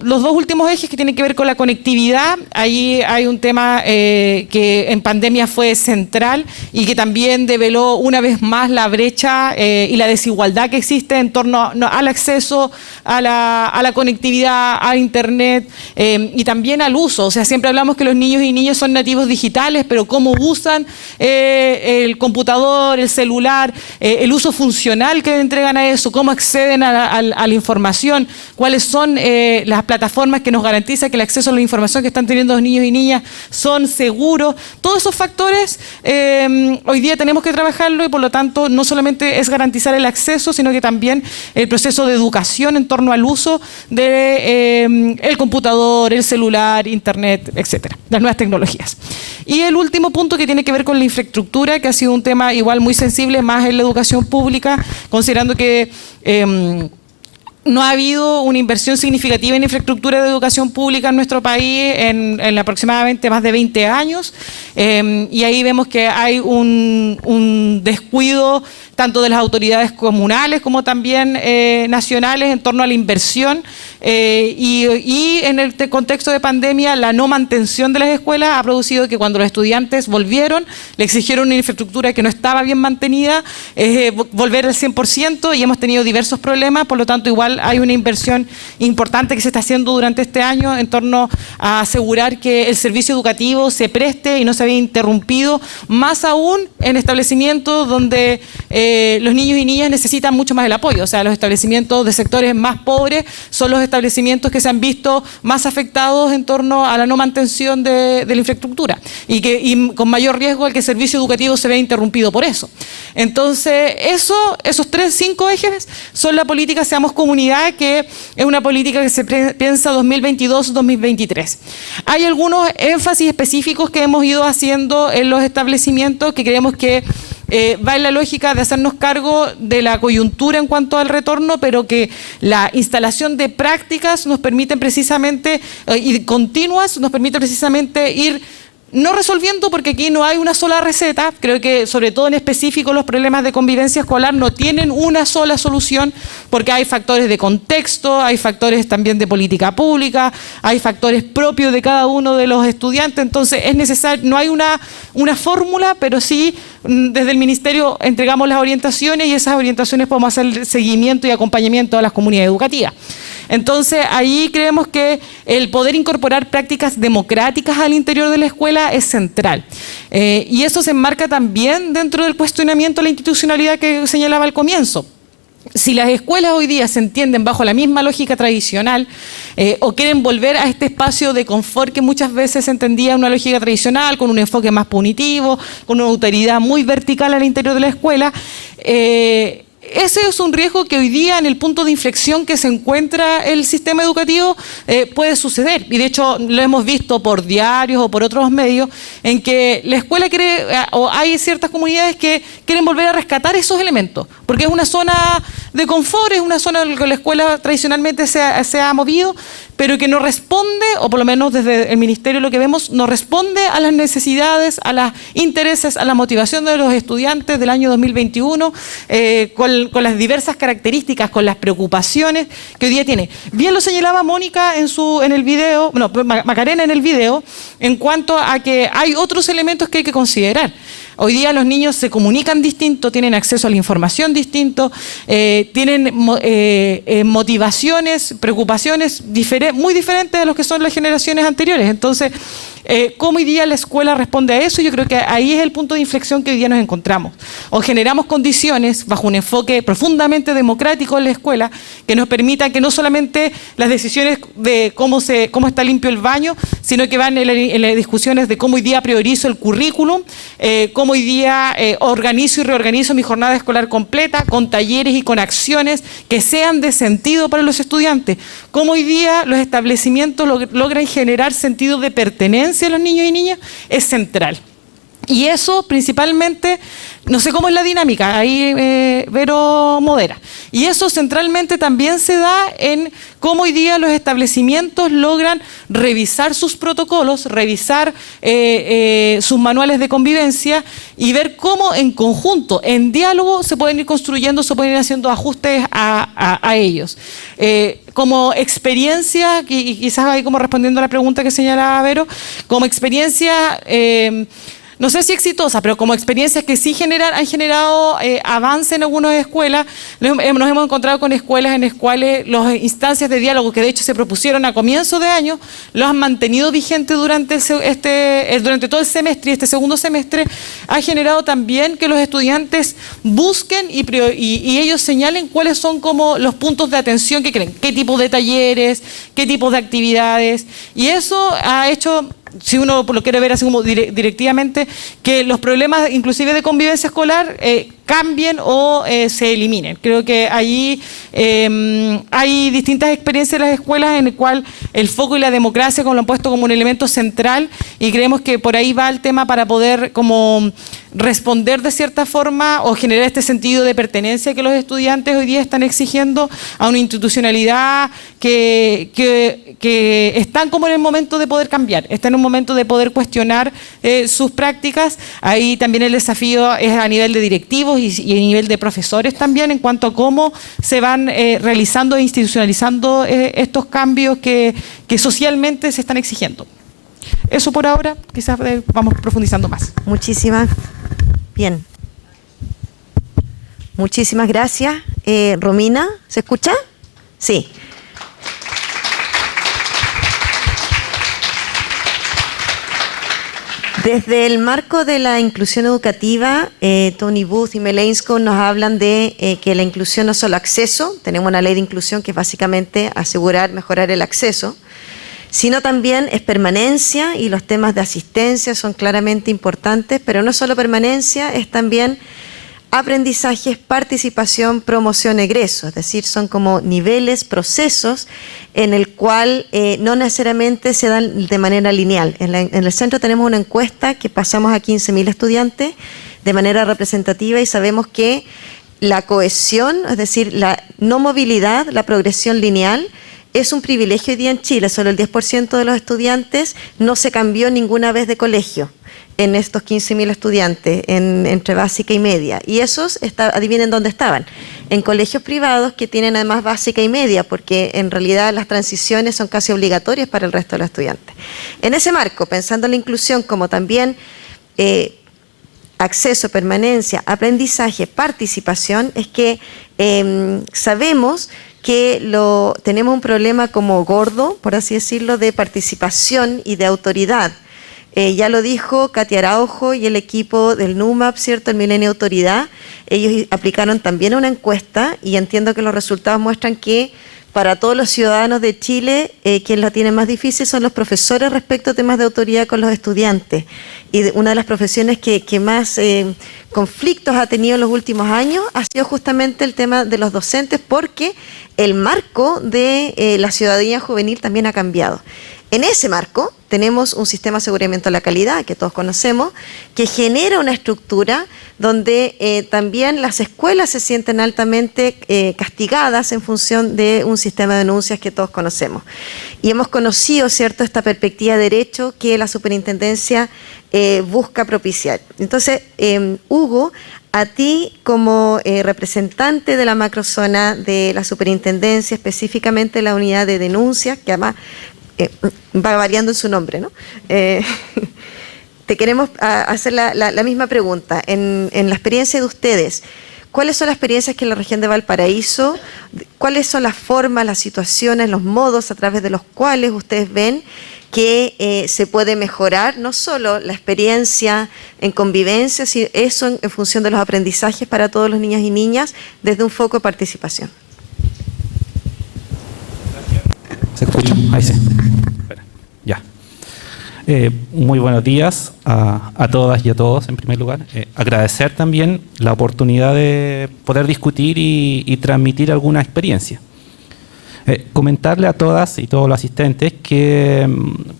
los 2 últimos ejes que tienen que ver con la conectividad. Ahí hay un tema que en pandemia fue central y que también develó una vez más la brecha y la desigualdad que existe en torno al acceso a la conectividad, a Internet y también al uso. O sea, siempre hablamos que los niños y niñas son nativos digitales, pero cómo usan el computador, el celular, el uso funcional que entregan a eso, cómo acceden a la información, cuáles son las plataformas que nos garantizan que el acceso a la información que están teniendo los niños y niñas son seguros. Todos esos factores hoy día tenemos que trabajarlo, y por lo tanto no solamente es garantizar el acceso, sino que también el proceso de educación en torno al uso del computador, el celular, Internet, etcétera, las nuevas tecnologías. Y el último punto que tiene que ver con la infraestructura, que ha sido un tema igual muy sensible, más en la educación pública, considerando que no ha habido una inversión significativa en infraestructura de educación pública en nuestro país en aproximadamente más de 20 años, y ahí vemos que hay un descuido tanto de las autoridades comunales como también nacionales en torno a la inversión, y en el contexto de pandemia la no mantención de las escuelas ha producido que cuando los estudiantes volvieron le exigieron una infraestructura que no estaba bien mantenida, volver al 100%, y hemos tenido diversos problemas. Por lo tanto, igual hay una inversión importante que se está haciendo durante este año en torno a asegurar que el servicio educativo se preste y no se vea interrumpido, más aún en establecimientos donde los niños y niñas necesitan mucho más el apoyo. O sea, los establecimientos de sectores más pobres son los establecimientos que se han visto más afectados en torno a la no mantención de la infraestructura y con mayor riesgo al que el servicio educativo se vea interrumpido por eso. Entonces, esos 5 ejes son la política Seamos Comunidad, que es una política que se piensa 2022-2023. Hay algunos énfasis específicos que hemos ido haciendo en los establecimientos que creemos que va en la lógica de hacernos cargo de la coyuntura en cuanto al retorno, pero que la instalación de prácticas nos permiten precisamente, y continuas, nos permite precisamente ir no resolviendo, porque aquí no hay una sola receta. Creo que sobre todo en específico los problemas de convivencia escolar no tienen una sola solución, porque hay factores de contexto, hay factores también de política pública, hay factores propios de cada uno de los estudiantes. Entonces es necesario, no hay una fórmula, pero sí desde el Ministerio entregamos las orientaciones y esas orientaciones podemos hacer seguimiento y acompañamiento a las comunidades educativas. Entonces, ahí creemos que el poder incorporar prácticas democráticas al interior de la escuela es central. Y eso se enmarca también dentro del cuestionamiento de la institucionalidad que señalaba al comienzo. Si las escuelas hoy día se entienden bajo la misma lógica tradicional, o quieren volver a este espacio de confort que muchas veces se entendía una lógica tradicional, con un enfoque más punitivo, con una autoridad muy vertical al interior de la escuela, ese es un riesgo que hoy día, en el punto de inflexión que se encuentra el sistema educativo, puede suceder. Y de hecho lo hemos visto por diarios o por otros medios, en que la escuela quiere, o hay ciertas comunidades que quieren volver a rescatar esos elementos, porque es una zona de confort, es una zona en la que la escuela tradicionalmente se ha movido, pero que no responde, o por lo menos desde el Ministerio lo que vemos, no responde a las necesidades, a los intereses, a la motivación de los estudiantes del año 2021, con las diversas características, con las preocupaciones que hoy día tiene. Bien lo señalaba Mónica en el video, bueno, Macarena en el video, en cuanto a que hay otros elementos que hay que considerar. Hoy día los niños se comunican distinto, tienen acceso a la información distinto, tienen motivaciones, preocupaciones muy diferentes a los que son las generaciones anteriores. Entonces, ¿cómo hoy día la escuela responde a eso? Yo creo que ahí es el punto de inflexión que hoy día nos encontramos. O generamos condiciones bajo un enfoque profundamente democrático en la escuela que nos permitan que no solamente las decisiones de cómo está limpio el baño, sino que van en las discusiones de cómo hoy día priorizo el currículum, cómo hoy día organizo y reorganizo mi jornada escolar completa con talleres y con acciones que sean de sentido para los estudiantes. Cómo hoy día los establecimientos logran generar sentido de pertenencia a los niños y niñas es central. Y eso principalmente, no sé cómo es la dinámica, ahí Vero modera. Y eso centralmente también se da en cómo hoy día los establecimientos logran revisar sus protocolos, revisar sus manuales de convivencia y ver cómo en conjunto, en diálogo, se pueden ir construyendo, se pueden ir haciendo ajustes a ellos. Como experiencia, y quizás ahí como respondiendo a la pregunta que señalaba Vero, como experiencia, no sé si exitosa, pero como experiencias que sí han generado avance en algunas escuelas, nos hemos encontrado con escuelas en las cuales las instancias de diálogo que de hecho se propusieron a comienzo de año, los han mantenido vigentes durante todo el semestre, y este segundo semestre ha generado también que los estudiantes busquen y ellos señalen cuáles son como los puntos de atención que creen, qué tipo de talleres, qué tipo de actividades, y eso ha hecho, si uno lo quiere ver así como directivamente, que los problemas inclusive de convivencia escolar cambien o se eliminen. Creo que allí hay distintas experiencias en las escuelas en el cual el foco y la democracia como lo han puesto como un elemento central, y creemos que por ahí va el tema para poder como responder de cierta forma o generar este sentido de pertenencia que los estudiantes hoy día están exigiendo a una institucionalidad que están como en el momento de poder cambiar, están en un momento de poder cuestionar sus prácticas. Ahí también el desafío es a nivel de directivos y a nivel de profesores también, en cuanto a cómo se van realizando e institucionalizando estos cambios que socialmente se están exigiendo. Eso por ahora, quizás vamos profundizando más. Bien. Muchísimas gracias. Romina, ¿se escucha? Sí. Desde el marco de la inclusión educativa, Tony Booth y Mel Ainscough nos hablan de que la inclusión no es solo acceso, tenemos una ley de inclusión que es básicamente asegurar, mejorar el acceso, sino también es permanencia, y los temas de asistencia son claramente importantes, pero no solo permanencia, es también aprendizajes, participación, promoción, egreso, es decir, son como niveles, procesos en el cual no necesariamente se dan de manera lineal. En el centro tenemos una encuesta que pasamos a 15.000 estudiantes de manera representativa, y sabemos que la cohesión, es decir, la no movilidad, la progresión lineal, es un privilegio hoy día en Chile. Solo el 10% de los estudiantes no se cambió ninguna vez de colegio en estos 15.000 estudiantes, entre básica y media. Y esos, adivinen dónde estaban, en colegios privados que tienen además básica y media, porque en realidad las transiciones son casi obligatorias para el resto de los estudiantes. En ese marco, pensando en la inclusión como también acceso, permanencia, aprendizaje, participación, es que sabemos que tenemos un problema como gordo, por así decirlo, de participación y de autoridad. Ya lo dijo Katia Araujo y el equipo del NUMAP, ¿cierto? El Milenio Autoridad. Ellos aplicaron también una encuesta, y entiendo que los resultados muestran que para todos los ciudadanos de Chile, quien la tiene más difícil son los profesores respecto a temas de autoridad con los estudiantes. Y una de las profesiones que más conflictos ha tenido en los últimos años ha sido justamente el tema de los docentes, porque el marco de la ciudadanía juvenil también ha cambiado. En ese marco tenemos un sistema de aseguramiento de la calidad que todos conocemos, que genera una estructura donde también las escuelas se sienten altamente castigadas en función de un sistema de denuncias que todos conocemos. Y hemos conocido, ¿cierto?, esta perspectiva de derecho que la superintendencia busca propiciar. Entonces, Hugo, a ti como representante de la macrozona de la superintendencia, específicamente la unidad de denuncias, que además va variando en su nombre, ¿no? Te queremos hacer la misma pregunta. En la experiencia de ustedes, ¿cuáles son las experiencias que en la región de Valparaíso, cuáles son las formas, las situaciones, los modos a través de los cuales ustedes ven que se puede mejorar no solo la experiencia en convivencia, sino eso en función de los aprendizajes para todos los niños y niñas desde un foco de participación? ¿Se escucha? Ahí sí. Espera. Ya. Muy buenos días a todas y a todos, en primer lugar. Agradecer también la oportunidad de poder discutir y transmitir alguna experiencia. Comentarle a todas y todos los asistentes que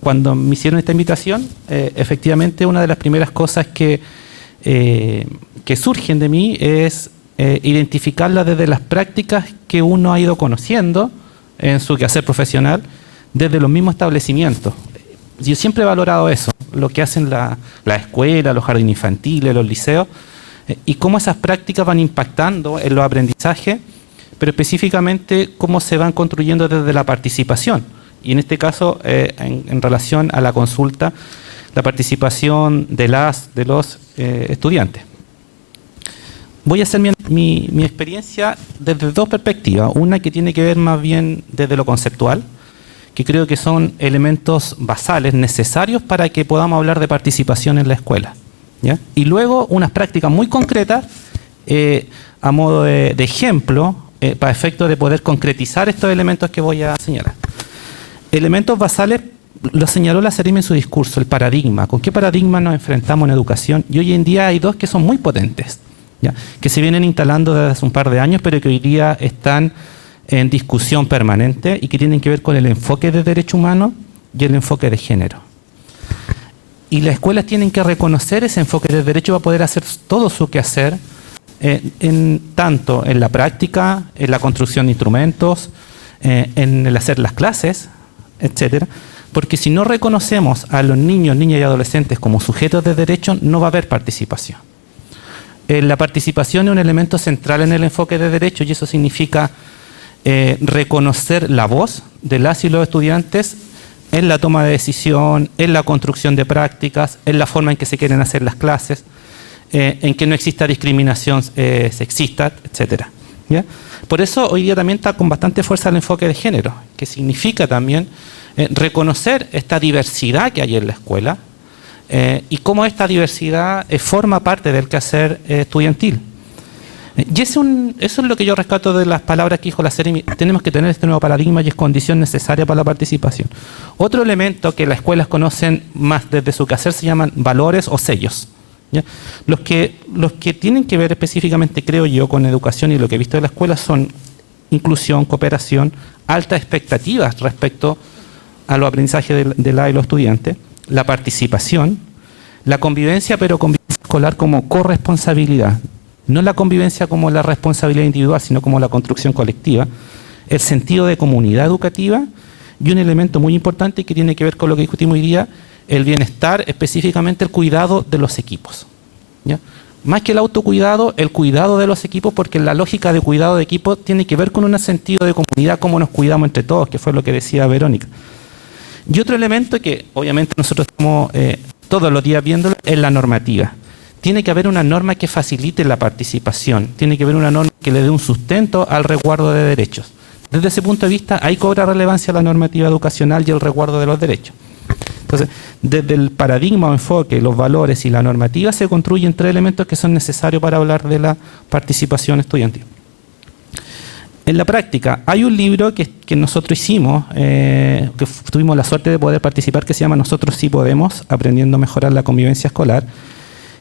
cuando me hicieron esta invitación, efectivamente una de las primeras cosas que surgen de mí es identificarla desde las prácticas que uno ha ido conociendo en su quehacer profesional desde los mismos establecimientos. Yo siempre he valorado eso, lo que hacen la escuela, los jardines infantiles, los liceos, y cómo esas prácticas van impactando en los aprendizajes, pero específicamente cómo se van construyendo desde la participación. Y en este caso, en relación a la consulta, la participación de los estudiantes. Voy a hacer mi experiencia desde dos perspectivas. Una que tiene que ver más bien desde lo conceptual, que creo que son elementos basales necesarios para que podamos hablar de participación en la escuela, ¿ya? Y luego unas prácticas muy concretas a modo de ejemplo para efecto de poder concretizar estos elementos que voy a señalar. Elementos basales lo señaló la Seremi en su discurso, el paradigma. ¿Con qué paradigma nos enfrentamos en educación? Y hoy en día hay dos que son muy potentes, ¿ya? Que se vienen instalando desde hace un par de años, pero que hoy día están en discusión permanente y que tienen que ver con el enfoque de derecho humano y el enfoque de género. Y las escuelas tienen que reconocer ese enfoque de derecho para poder hacer todo su quehacer, tanto en la práctica, en la construcción de instrumentos, en el hacer las clases, etcétera. Porque si no reconocemos a los niños, niñas y adolescentes como sujetos de derecho, no va a haber participación. La participación es un elemento central en el enfoque de derecho y eso significa reconocer la voz de las y los estudiantes en la toma de decisión, en la construcción de prácticas, en la forma en que se quieren hacer las clases, en que no exista discriminación sexista, etcétera. ¿Ya? Por eso hoy día también está con bastante fuerza el enfoque de género, que significa también reconocer esta diversidad que hay en la escuela y cómo esta diversidad forma parte del quehacer estudiantil. Y eso es lo que yo rescato de las palabras que dijo la Seremi. Tenemos que tener este nuevo paradigma y es condición necesaria para la participación. Otro elemento que las escuelas conocen más desde su quehacer se llaman valores o sellos. ¿Ya? Los que tienen que ver específicamente, creo yo, con educación y lo que he visto de la escuela son inclusión, cooperación, altas expectativas respecto a los aprendizajes de la y los estudiantes, la participación, la convivencia, pero convivencia escolar como corresponsabilidad. No la convivencia como la responsabilidad individual, sino como la construcción colectiva, el sentido de comunidad educativa y un elemento muy importante que tiene que ver con lo que discutimos hoy día, el bienestar, específicamente el cuidado de los equipos. ¿Ya? Más que el autocuidado, el cuidado de los equipos, porque la lógica de cuidado de equipos tiene que ver con un sentido de comunidad, cómo nos cuidamos entre todos, que fue lo que decía Verónica. Y otro elemento que obviamente nosotros estamos todos los días viéndolo es la normativa. Tiene que haber una norma que facilite la participación, tiene que haber una norma que le dé un sustento al resguardo de derechos. Desde ese punto de vista, ahí cobra relevancia la normativa educacional y el resguardo de los derechos. Entonces, desde el paradigma o enfoque, los valores y la normativa se construyen tres elementos que son necesarios para hablar de la participación estudiantil. En la práctica, hay un libro que nosotros hicimos, que tuvimos la suerte de poder participar, que se llama Nosotros sí podemos, aprendiendo a mejorar la convivencia escolar,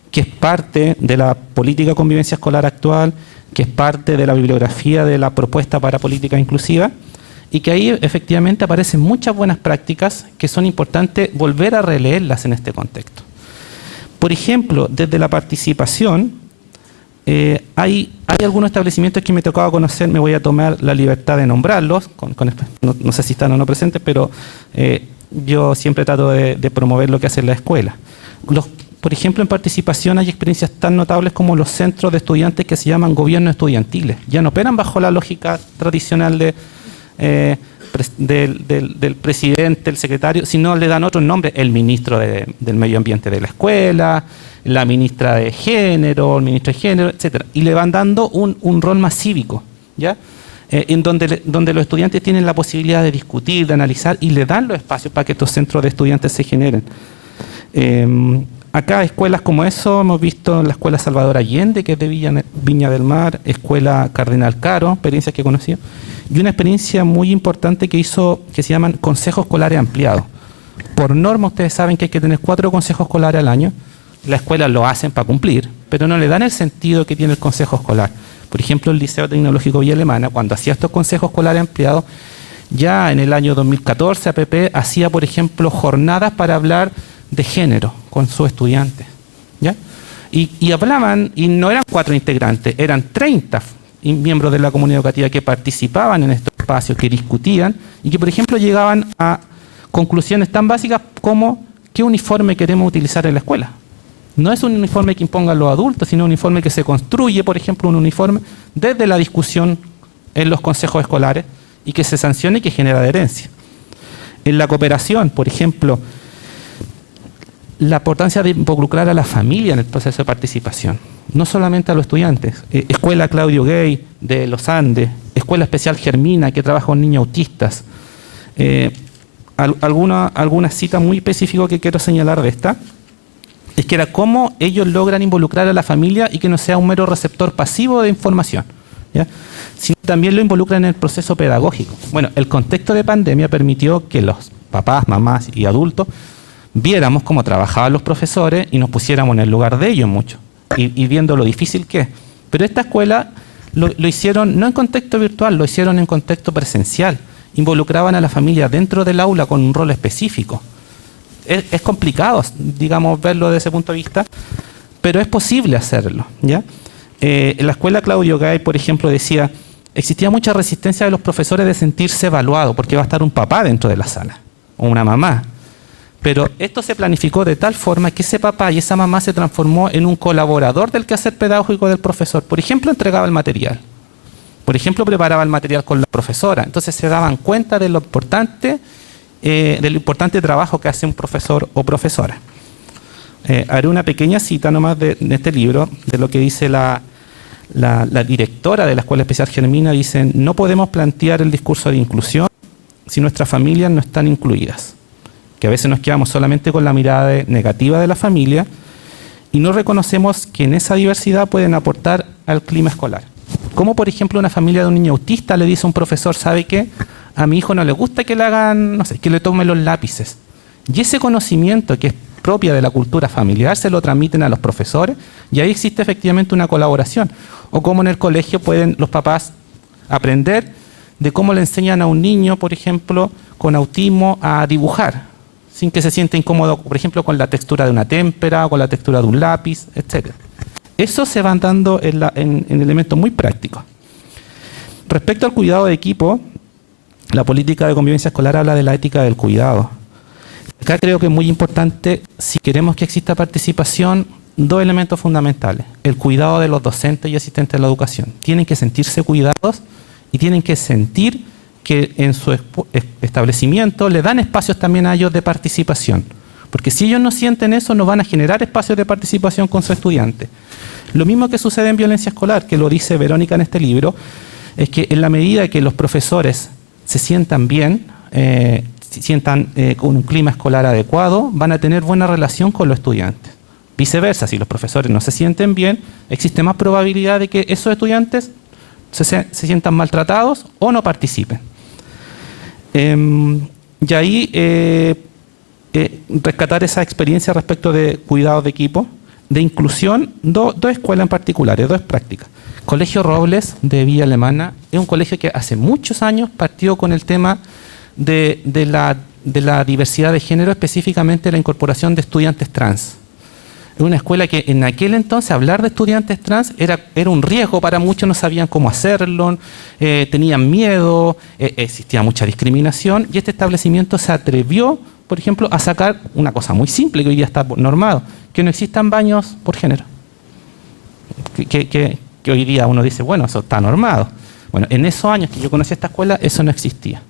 que es parte de la política de convivencia escolar actual, que es parte de la bibliografía de la propuesta para política inclusiva, y que ahí efectivamente aparecen muchas buenas prácticas que son importantes volver a releerlas en este contexto. Por ejemplo, desde la participación, hay algunos establecimientos que me tocaba conocer, me voy a tomar la libertad de nombrarlos, no sé si están o no presentes, pero yo siempre trato de promover lo que hace la escuela. Por ejemplo, en participación hay experiencias tan notables como los centros de estudiantes que se llaman gobiernos estudiantiles. Ya no operan bajo la lógica tradicional del presidente, el secretario, sino le dan otro nombre, el ministro del medio ambiente de la escuela, la ministra de género, el ministro de género, etcétera, y le van dando un rol más cívico, ¿ya? En donde los estudiantes tienen la posibilidad de discutir, de analizar y le dan los espacios para que estos centros de estudiantes se generen. Acá escuelas como eso hemos visto en la Escuela Salvador Allende, que es de Viña del Mar, Escuela Cardenal Caro, experiencias que he conocido, y una experiencia muy importante que se llaman consejos escolares ampliados. Por norma ustedes saben que hay que tener 4 consejos escolares al año. Las escuelas lo hacen para cumplir, pero no le dan el sentido que tiene el consejo escolar. Por ejemplo, el Liceo Tecnológico Villa Alemana, cuando hacía estos consejos escolares ampliados, ya en el año 2014 APP hacía, por ejemplo, jornadas para hablar de género con sus estudiantes, ¿ya? Y hablaban, y no eran 4 integrantes, eran 30 miembros de la comunidad educativa que participaban en estos espacios, que discutían y que, por ejemplo, llegaban a conclusiones tan básicas como ¿qué uniforme queremos utilizar en la escuela? No es un uniforme que impongan los adultos, sino un uniforme que se construye, por ejemplo, un uniforme desde la discusión en los consejos escolares y que se sancione y que genera adherencia. En la cooperación, por ejemplo, la importancia de involucrar a la familia en el proceso de participación, no solamente a los estudiantes. Escuela Claudio Gay de Los Andes, Escuela Especial Germina, que trabaja con niños autistas. Alguna cita muy específica que quiero señalar de esta, es que era cómo ellos logran involucrar a la familia y que no sea un mero receptor pasivo de información, ¿ya? Sino también lo involucran en el proceso pedagógico. Bueno, el contexto de pandemia permitió que los papás, mamás y adultos viéramos cómo trabajaban los profesores y nos pusiéramos en el lugar de ellos mucho, y viendo lo difícil que es. Pero esta escuela lo hicieron no en contexto virtual, lo hicieron en contexto presencial. Involucraban a la familia dentro del aula con un rol específico. Es complicado, digamos, verlo desde ese punto de vista, pero es posible hacerlo, ¿ya? En la escuela Claudio Gay, por ejemplo, decía, existía mucha resistencia de los profesores de sentirse evaluados, porque va a estar un papá dentro de la sala, o una mamá. Pero esto se planificó de tal forma que ese papá y esa mamá se transformó en un colaborador del quehacer pedagógico del profesor. Por ejemplo, entregaba el material. Por ejemplo, preparaba el material con la profesora. Entonces se daban cuenta de lo importante del trabajo que hace un profesor o profesora. Haré una pequeña cita nomás de este libro, de lo que dice la directora de la Escuela Especial Germina. Dice, no podemos plantear el discurso de inclusión si nuestras familias no están incluidas. Que a veces nos quedamos solamente con la mirada negativa de la familia y no reconocemos que en esa diversidad pueden aportar al clima escolar. Como por ejemplo una familia de un niño autista le dice a un profesor, ¿sabe qué? A mi hijo no le gusta que le hagan, no sé, que le tomen los lápices. Y ese conocimiento que es propia de la cultura familiar se lo transmiten a los profesores y ahí existe efectivamente una colaboración. O como en el colegio pueden los papás aprender de cómo le enseñan a un niño, por ejemplo, con autismo a dibujar, sin que se sienta incómodo, por ejemplo, con la textura de una témpera o con la textura de un lápiz, etc. Eso se van dando en elementos muy prácticos. Respecto al cuidado de equipo, la política de convivencia escolar habla de la ética del cuidado. Acá creo que es muy importante, si queremos que exista participación, dos elementos fundamentales. El cuidado de los docentes y asistentes de la educación. Tienen que sentirse cuidados y tienen que sentir que en su establecimiento le dan espacios también a ellos de participación. Porque si ellos no sienten eso, no van a generar espacios de participación con su estudiante. Lo mismo que sucede en violencia escolar, que lo dice Verónica en este libro, es que en la medida que los profesores se sientan bien, con un clima escolar adecuado, van a tener buena relación con los estudiantes. Viceversa, si los profesores no se sienten bien, existe más probabilidad de que esos estudiantes se sientan maltratados o no participen. Y ahí rescatar esa experiencia respecto de cuidados de equipo, de inclusión, dos escuelas en particulares, dos prácticas. Colegio Robles de Villa Alemana es un colegio que hace muchos años partió con el tema de la diversidad de género, específicamente la incorporación de estudiantes trans. Es una escuela que en aquel entonces hablar de estudiantes trans era un riesgo para muchos, no sabían cómo hacerlo, tenían miedo, existía mucha discriminación y este establecimiento se atrevió, por ejemplo, a sacar una cosa muy simple que hoy día está normado, que no existan baños por género. Que hoy día uno dice, bueno, eso está normado. Bueno, en esos años que yo conocí esta escuela, eso no existía.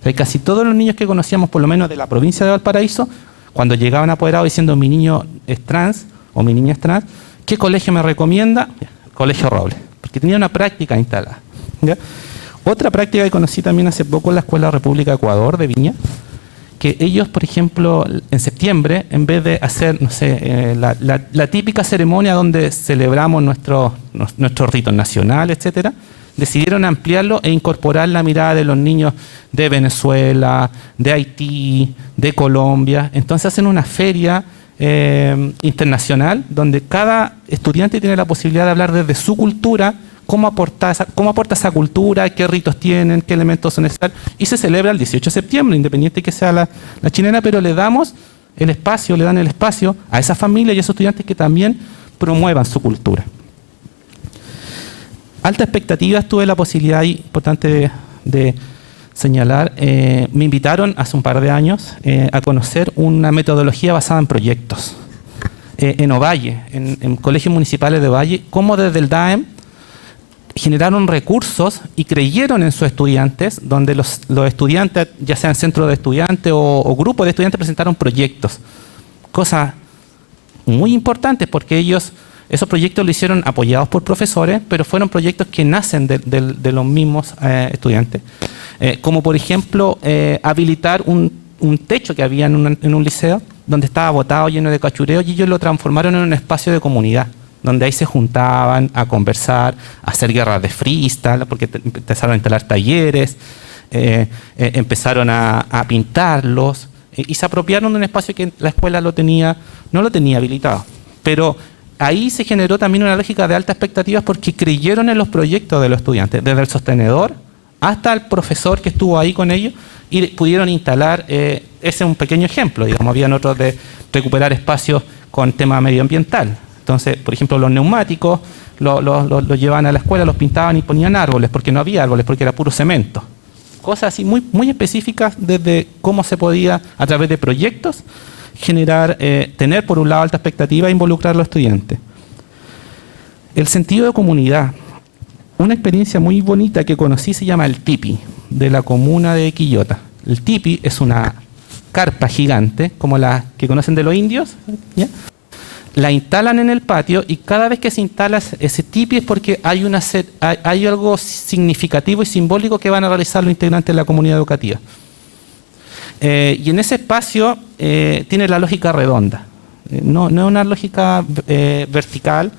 O sea, casi todos los niños que conocíamos, por lo menos de la provincia de Valparaíso, cuando llegaban apoderados diciendo mi niño es trans o mi niña es trans, ¿qué colegio me recomienda? Colegio Robles, porque tenía una práctica instalada. ¿Ya? Otra práctica que conocí también hace poco en la Escuela República de Ecuador de Viña, que ellos, por ejemplo, en septiembre, en vez de hacer, no sé, la típica ceremonia donde celebramos nuestros ritos nacionales, etcétera, decidieron ampliarlo e incorporar la mirada de los niños de Venezuela, de Haití, de Colombia. Entonces hacen una feria internacional donde cada estudiante tiene la posibilidad de hablar desde su cultura, cómo aporta esa cultura, qué ritos tienen, qué elementos son necesarios, y se celebra el 18 de septiembre, independiente que sea la chilena, pero le dan el espacio a esa familia y a esos estudiantes que también promuevan su cultura. Alta expectativas, tuve la posibilidad, importante de señalar, me invitaron hace un par de años a conocer una metodología basada en proyectos en Ovalle, en colegios municipales de Ovalle, cómo desde el DAEM generaron recursos y creyeron en sus estudiantes, donde los estudiantes, ya sean centros de estudiantes o grupos de estudiantes, presentaron proyectos. Cosas muy importantes porque esos proyectos lo hicieron apoyados por profesores, pero fueron proyectos que nacen de los mismos estudiantes. Como por ejemplo, habilitar un techo que había en un liceo, donde estaba botado, lleno de cachureos, y ellos lo transformaron en un espacio de comunidad, donde ahí se juntaban a conversar, a hacer guerras de freestyle, porque empezaron a instalar talleres, empezaron a pintarlos, y se apropiaron de un espacio que la escuela no lo tenía habilitado. Pero ahí se generó también una lógica de altas expectativas porque creyeron en los proyectos de los estudiantes, desde el sostenedor hasta el profesor que estuvo ahí con ellos, y pudieron instalar, ese es un pequeño ejemplo, digamos, habían otros de recuperar espacios con tema medioambiental. Entonces, por ejemplo, los neumáticos los llevaban a la escuela, los pintaban y ponían árboles, porque no había árboles, porque era puro cemento. Cosas así muy, muy específicas desde cómo se podía, a través de proyectos, generar, tener por un lado alta expectativa e involucrar a los estudiantes. El sentido de comunidad. Una experiencia muy bonita que conocí se llama el tipi, de la comuna de Quillota. El tipi es una carpa gigante, como la que conocen de los indios, ¿ya? La instalan en el patio y cada vez que se instala ese tipi es porque hay algo significativo y simbólico que van a realizar los integrantes de la comunidad educativa. Y en ese espacio tiene la lógica redonda. No es una lógica vertical,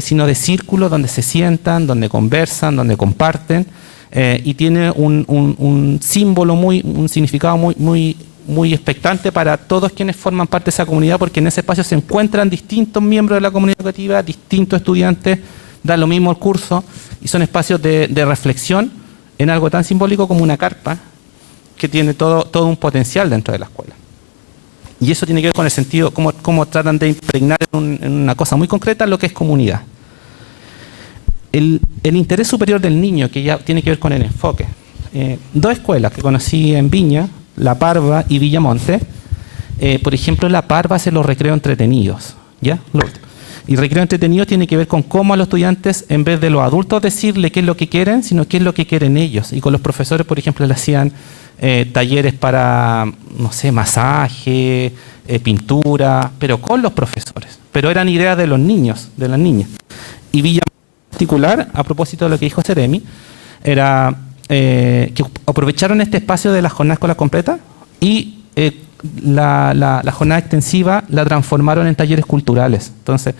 sino de círculo donde se sientan, donde conversan, donde comparten, y tiene un símbolo, un significado muy expectante para todos quienes forman parte de esa comunidad, porque en ese espacio se encuentran distintos miembros de la comunidad educativa, distintos estudiantes, dan lo mismo el curso, y son espacios de reflexión en algo tan simbólico como una carpa, que tiene todo un potencial dentro de la escuela. Y eso tiene que ver con el sentido, cómo tratan de impregnar en una cosa muy concreta lo que es comunidad. El interés superior del niño, que ya tiene que ver con el enfoque. Dos escuelas que conocí en Viña, La Parva y Villamonte. Por ejemplo, La Parva hace los recreos entretenidos, ¿ya? Y recreo entretenido tiene que ver con cómo a los estudiantes, en vez de los adultos decirle qué es lo que quieren, sino qué es lo que quieren ellos. Y con los profesores, por ejemplo, le hacían talleres para, no sé, masaje, pintura, pero con los profesores. Pero eran ideas de los niños, de las niñas. Y Villa en particular, a propósito de lo que dijo Seremi, era que aprovecharon este espacio de la jornada escolar completa y la jornada extensiva la transformaron en talleres culturales. Entonces,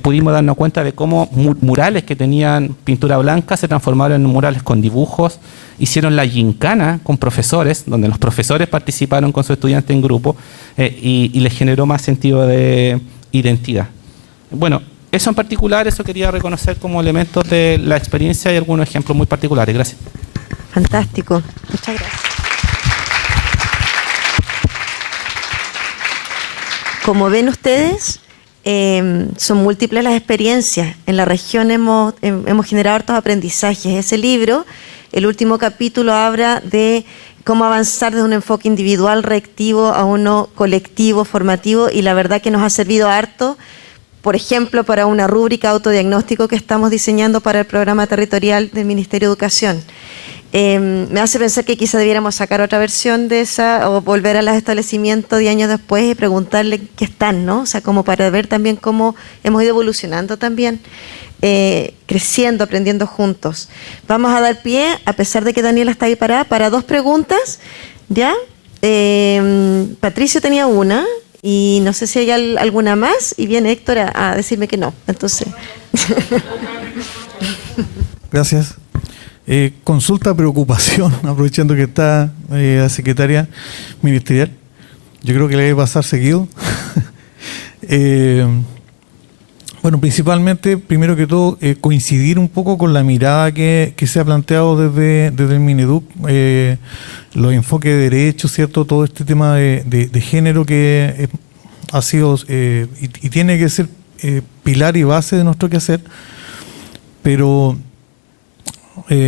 pudimos darnos cuenta de cómo murales que tenían pintura blanca se transformaron en murales con dibujos. Hicieron la gincana con profesores, donde los profesores participaron con sus estudiantes en grupo, y les generó más sentido de identidad. Bueno, eso en particular, eso quería reconocer como elementos de la experiencia y algunos ejemplos muy particulares. Gracias. Fantástico. Muchas gracias. Como ven ustedes, son múltiples las experiencias. En la región hemos generado hartos aprendizajes. Ese libro, el último capítulo, habla de cómo avanzar desde un enfoque individual reactivo a uno colectivo, formativo, y la verdad que nos ha servido harto, por ejemplo, para una rúbrica autodiagnóstico que estamos diseñando para el programa territorial del Ministerio de Educación. Me hace pensar que quizá debiéramos sacar otra versión de esa o volver a los establecimientos 10 años después y preguntarle qué están, ¿no? O sea, como para ver también cómo hemos ido evolucionando también, creciendo, aprendiendo juntos. Vamos a dar pie, a pesar de que Daniela está ahí parada, para dos preguntas, ¿ya? Patricio tenía una y no sé si hay alguna más y viene Héctor a decirme que no. Entonces... Gracias. Consulta, preocupación, aprovechando que está la secretaria ministerial. Yo creo que le debe pasar seguido. Bueno, principalmente, primero que todo, coincidir un poco con la mirada que se ha planteado desde el Mineduc, los enfoques de derechos, ¿cierto? Todo este tema de género que ha sido y tiene que ser pilar y base de nuestro quehacer, pero...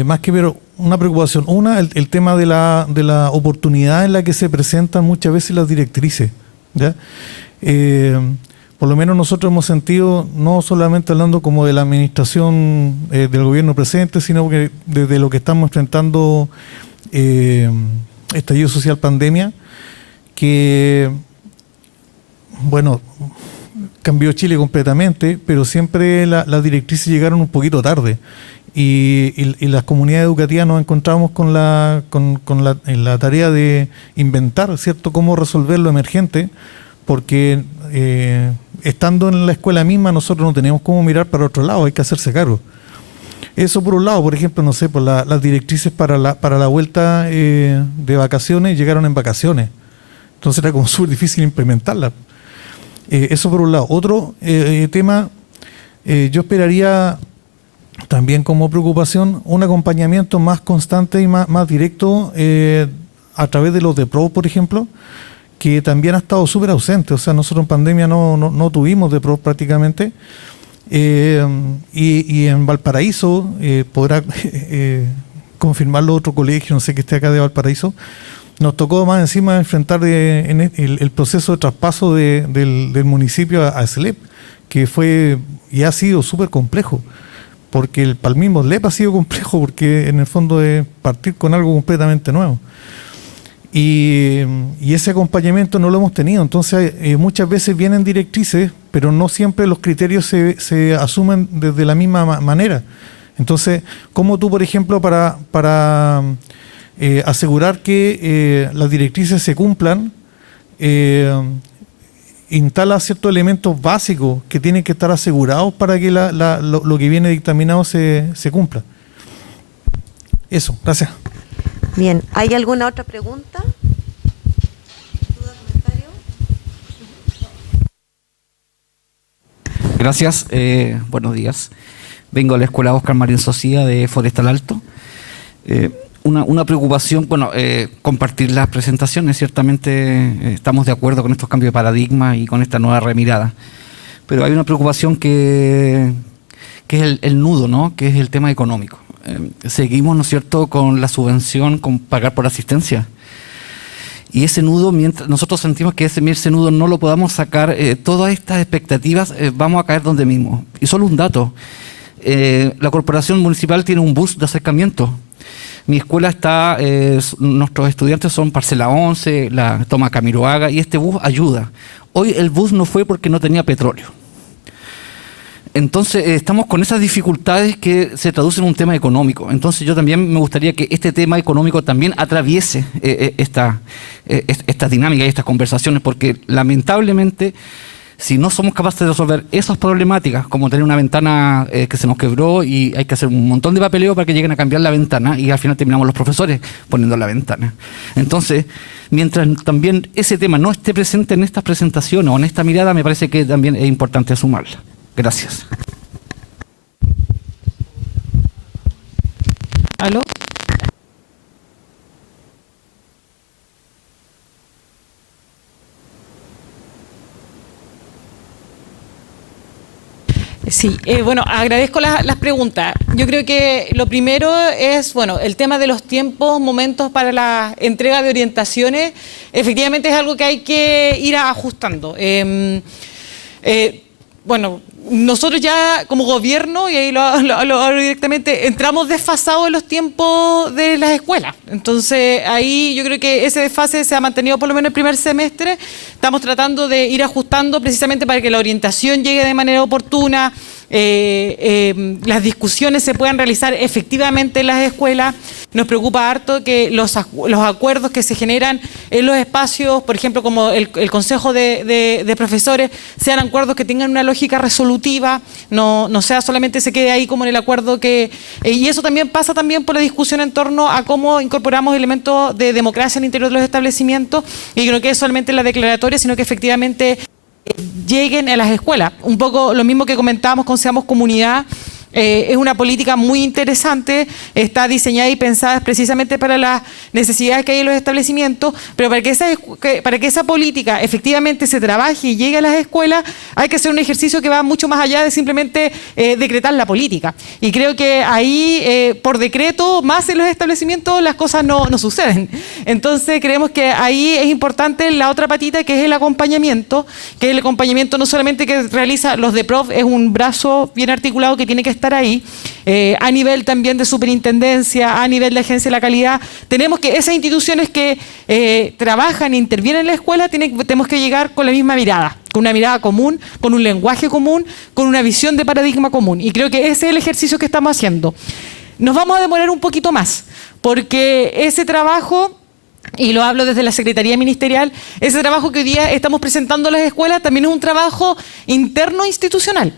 más que ver una preocupación, el tema de la oportunidad en la que se presentan muchas veces las directrices, ¿ya? Por lo menos nosotros hemos sentido, no solamente hablando como de la administración del gobierno presente, sino que desde lo que estamos enfrentando estallido social, pandemia, que, bueno, cambió Chile completamente, pero siempre las directrices llegaron un poquito tarde. Y las comunidades educativas nos encontramos en la tarea de inventar, ¿cierto?, cómo resolver lo emergente, porque estando en la escuela misma nosotros no tenemos cómo mirar para otro lado, hay que hacerse cargo. Eso por un lado. Por ejemplo, no sé, por las directrices para la vuelta de vacaciones llegaron en vacaciones, entonces era como súper difícil implementarlas. Eso por un lado. Otro tema, yo esperaría también como preocupación un acompañamiento más constante y más directo a través de los DEPROV, por ejemplo, que también ha estado súper ausente. O sea, nosotros en pandemia no tuvimos DEPROV prácticamente. Y en Valparaíso, podrá confirmarlo otro colegio, no sé, que esté acá de Valparaíso, nos tocó más encima enfrentar el proceso de traspaso del municipio a SLEP, que fue y ha sido súper complejo, porque para el mismo SLEP ha sido complejo, porque en el fondo es partir con algo completamente nuevo. Y ese acompañamiento no lo hemos tenido. Entonces muchas veces vienen directrices, pero no siempre los criterios se asumen desde la misma manera. Entonces, ¿cómo tú, por ejemplo, para asegurar que las directrices se cumplan, instala ciertos elementos básicos que tienen que estar asegurados para que lo que viene dictaminado se cumpla? Eso, gracias. Bien, ¿hay alguna otra pregunta? ¿Duda, comentario? Gracias, buenos días. Vengo a la Escuela Óscar Marín Socía de Forestal Alto. Una preocupación, compartir las presentaciones, ciertamente estamos de acuerdo con estos cambios de paradigma y con esta nueva remirada, pero hay una preocupación que es el nudo, ¿no? Que es el tema económico. Seguimos, ¿no es cierto?, con la subvención, con pagar por asistencia. Y ese nudo, mientras nosotros sentimos que ese nudo no lo podamos sacar, todas estas expectativas vamos a caer donde mismo. Y solo un dato, la corporación municipal tiene un bus de acercamiento. Mi escuela está, nuestros estudiantes son Parcela 11, la Toma Camiroaga, y este bus ayuda. Hoy el bus no fue porque no tenía petróleo. Entonces estamos con esas dificultades que se traducen en un tema económico. Entonces yo también me gustaría que este tema económico también atraviese esta dinámica y estas conversaciones, porque lamentablemente si no somos capaces de resolver esas problemáticas, como tener una ventana que se nos quebró y hay que hacer un montón de papeleo para que lleguen a cambiar la ventana, y al final terminamos los profesores poniendo la ventana. Entonces, mientras también ese tema no esté presente en estas presentaciones o en esta mirada, me parece que también es importante sumarla. Gracias. ¿Aló? Sí, agradezco las preguntas. Yo creo que lo primero es, el tema de los tiempos, momentos para la entrega de orientaciones, efectivamente es algo que hay que ir ajustando. Nosotros ya como gobierno, y ahí lo hablo directamente, entramos desfasados en los tiempos de las escuelas. Entonces ahí yo creo que ese desfase se ha mantenido por lo menos el primer semestre. Estamos tratando de ir ajustando precisamente para que la orientación llegue de manera oportuna, las discusiones se puedan realizar efectivamente en las escuelas. Nos preocupa harto que los acuerdos que se generan en los espacios, por ejemplo, como el Consejo de Profesores, sean acuerdos que tengan una lógica resolutiva, no sea solamente se quede ahí como en el acuerdo y eso también pasa también por la discusión en torno a cómo incorporamos elementos de democracia en el interior de los establecimientos, y que no quede solamente en la declaratoria, sino que efectivamente lleguen a las escuelas. Un poco lo mismo que comentábamos con Seamos Comunidad. Es una política muy interesante, está diseñada y pensada precisamente para las necesidades que hay en los establecimientos, pero para que esa política efectivamente se trabaje y llegue a las escuelas, hay que hacer un ejercicio que va mucho más allá de simplemente decretar la política. Y creo que ahí, por decreto, más en los establecimientos, las cosas no suceden. Entonces creemos que ahí es importante la otra patita, que es el acompañamiento, no solamente que realiza los DEPROV, es un brazo bien articulado que tiene que estar ahí, a nivel también de superintendencia, a nivel de agencia de la calidad. Tenemos que esas instituciones que trabajan e intervienen en la escuela, tenemos que llegar con la misma mirada, con una mirada común, con un lenguaje común, con una visión de paradigma común, y creo que ese es el ejercicio que estamos haciendo. Nos vamos a demorar un poquito más, porque ese trabajo, y lo hablo desde la Secretaría Ministerial, ese trabajo que hoy día estamos presentando a las escuelas también es un trabajo interno institucional.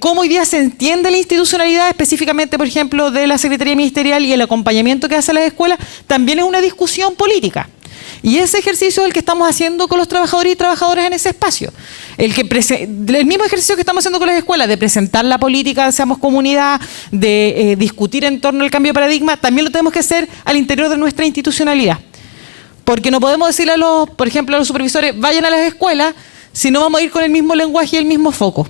Cómo hoy día se entiende la institucionalidad específicamente, por ejemplo, de la Secretaría Ministerial y el acompañamiento que hace a las escuelas, también es una discusión política. Y ese ejercicio es el que estamos haciendo con los trabajadores y trabajadoras en ese espacio. El mismo ejercicio que estamos haciendo con las escuelas, de presentar la política de Seamos Comunidad, de discutir en torno al cambio de paradigma, también lo tenemos que hacer al interior de nuestra institucionalidad. Porque no podemos decirle por ejemplo, a los supervisores, vayan a las escuelas, si no vamos a ir con el mismo lenguaje y el mismo foco.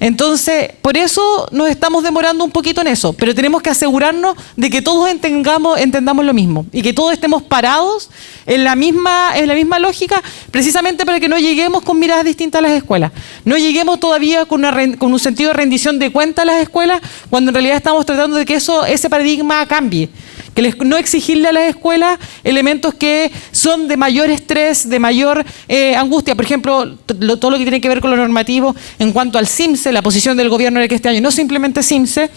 Entonces, por eso nos estamos demorando un poquito en eso, pero tenemos que asegurarnos de que todos entendamos lo mismo y que todos estemos parados en la misma lógica, precisamente para que no lleguemos con miradas distintas a las escuelas. No lleguemos todavía con un sentido de rendición de cuentas a las escuelas, cuando en realidad estamos tratando de que ese paradigma cambie. No exigirle a las escuelas elementos que son de mayor estrés, de mayor angustia. Por ejemplo, todo lo que tiene que ver con lo normativo en cuanto al CIMSE, la posición del gobierno era que este año no simplemente CIMSE,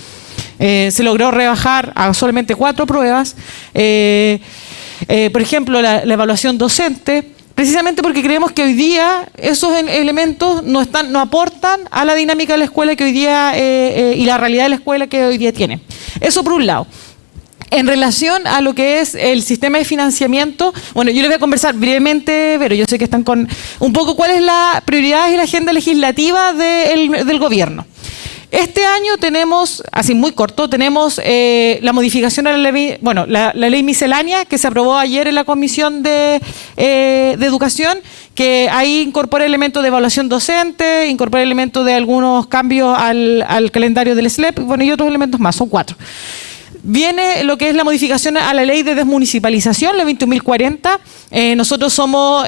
se logró rebajar a solamente 4 pruebas. Por ejemplo, la evaluación docente, precisamente porque creemos que hoy día esos elementos no aportan a la dinámica de la escuela que hoy día y la realidad de la escuela que hoy día tiene. Eso por un lado. En relación a lo que es el sistema de financiamiento, bueno, yo les voy a conversar brevemente, pero yo sé que están con un poco cuál es la prioridad y la agenda legislativa del gobierno. Este año tenemos, así muy corto, tenemos la modificación a la ley, bueno, la ley miscelánea que se aprobó ayer en la Comisión de Educación, que ahí incorpora elementos de evaluación docente, incorpora elementos de algunos cambios al calendario del SLEP, bueno, y otros elementos más, son 4. Viene lo que es la modificación a la ley de desmunicipalización, la 21.040. Nosotros somos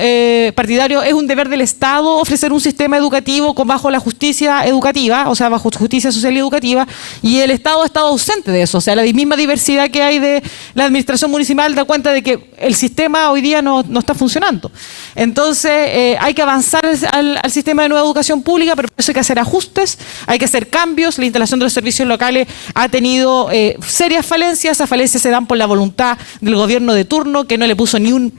partidarios, es un deber del Estado ofrecer un sistema educativo bajo la justicia educativa, o sea, bajo justicia social y educativa, y el Estado ha estado ausente de eso. O sea, la misma diversidad que hay de la administración municipal da cuenta de que el sistema hoy día no está funcionando. Entonces, hay que avanzar al sistema de nueva educación pública, pero por eso hay que hacer ajustes, hay que hacer cambios. La instalación de los servicios locales ha tenido serias falencias. Esas falencias se dan por la voluntad del gobierno de turno, que no le puso ni un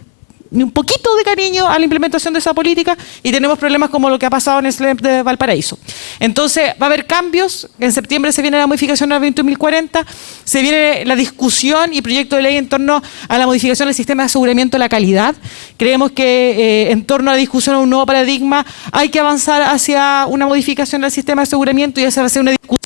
poquito de cariño a la implementación de esa política, y tenemos problemas como lo que ha pasado en el SLEP de Valparaíso. Entonces va a haber cambios. En septiembre se viene la modificación a la 21.040, se viene la discusión y proyecto de ley en torno a la modificación del sistema de aseguramiento de la calidad. Creemos que en torno a la discusión a un nuevo paradigma hay que avanzar hacia una modificación del sistema de aseguramiento, y esa va a ser una discusión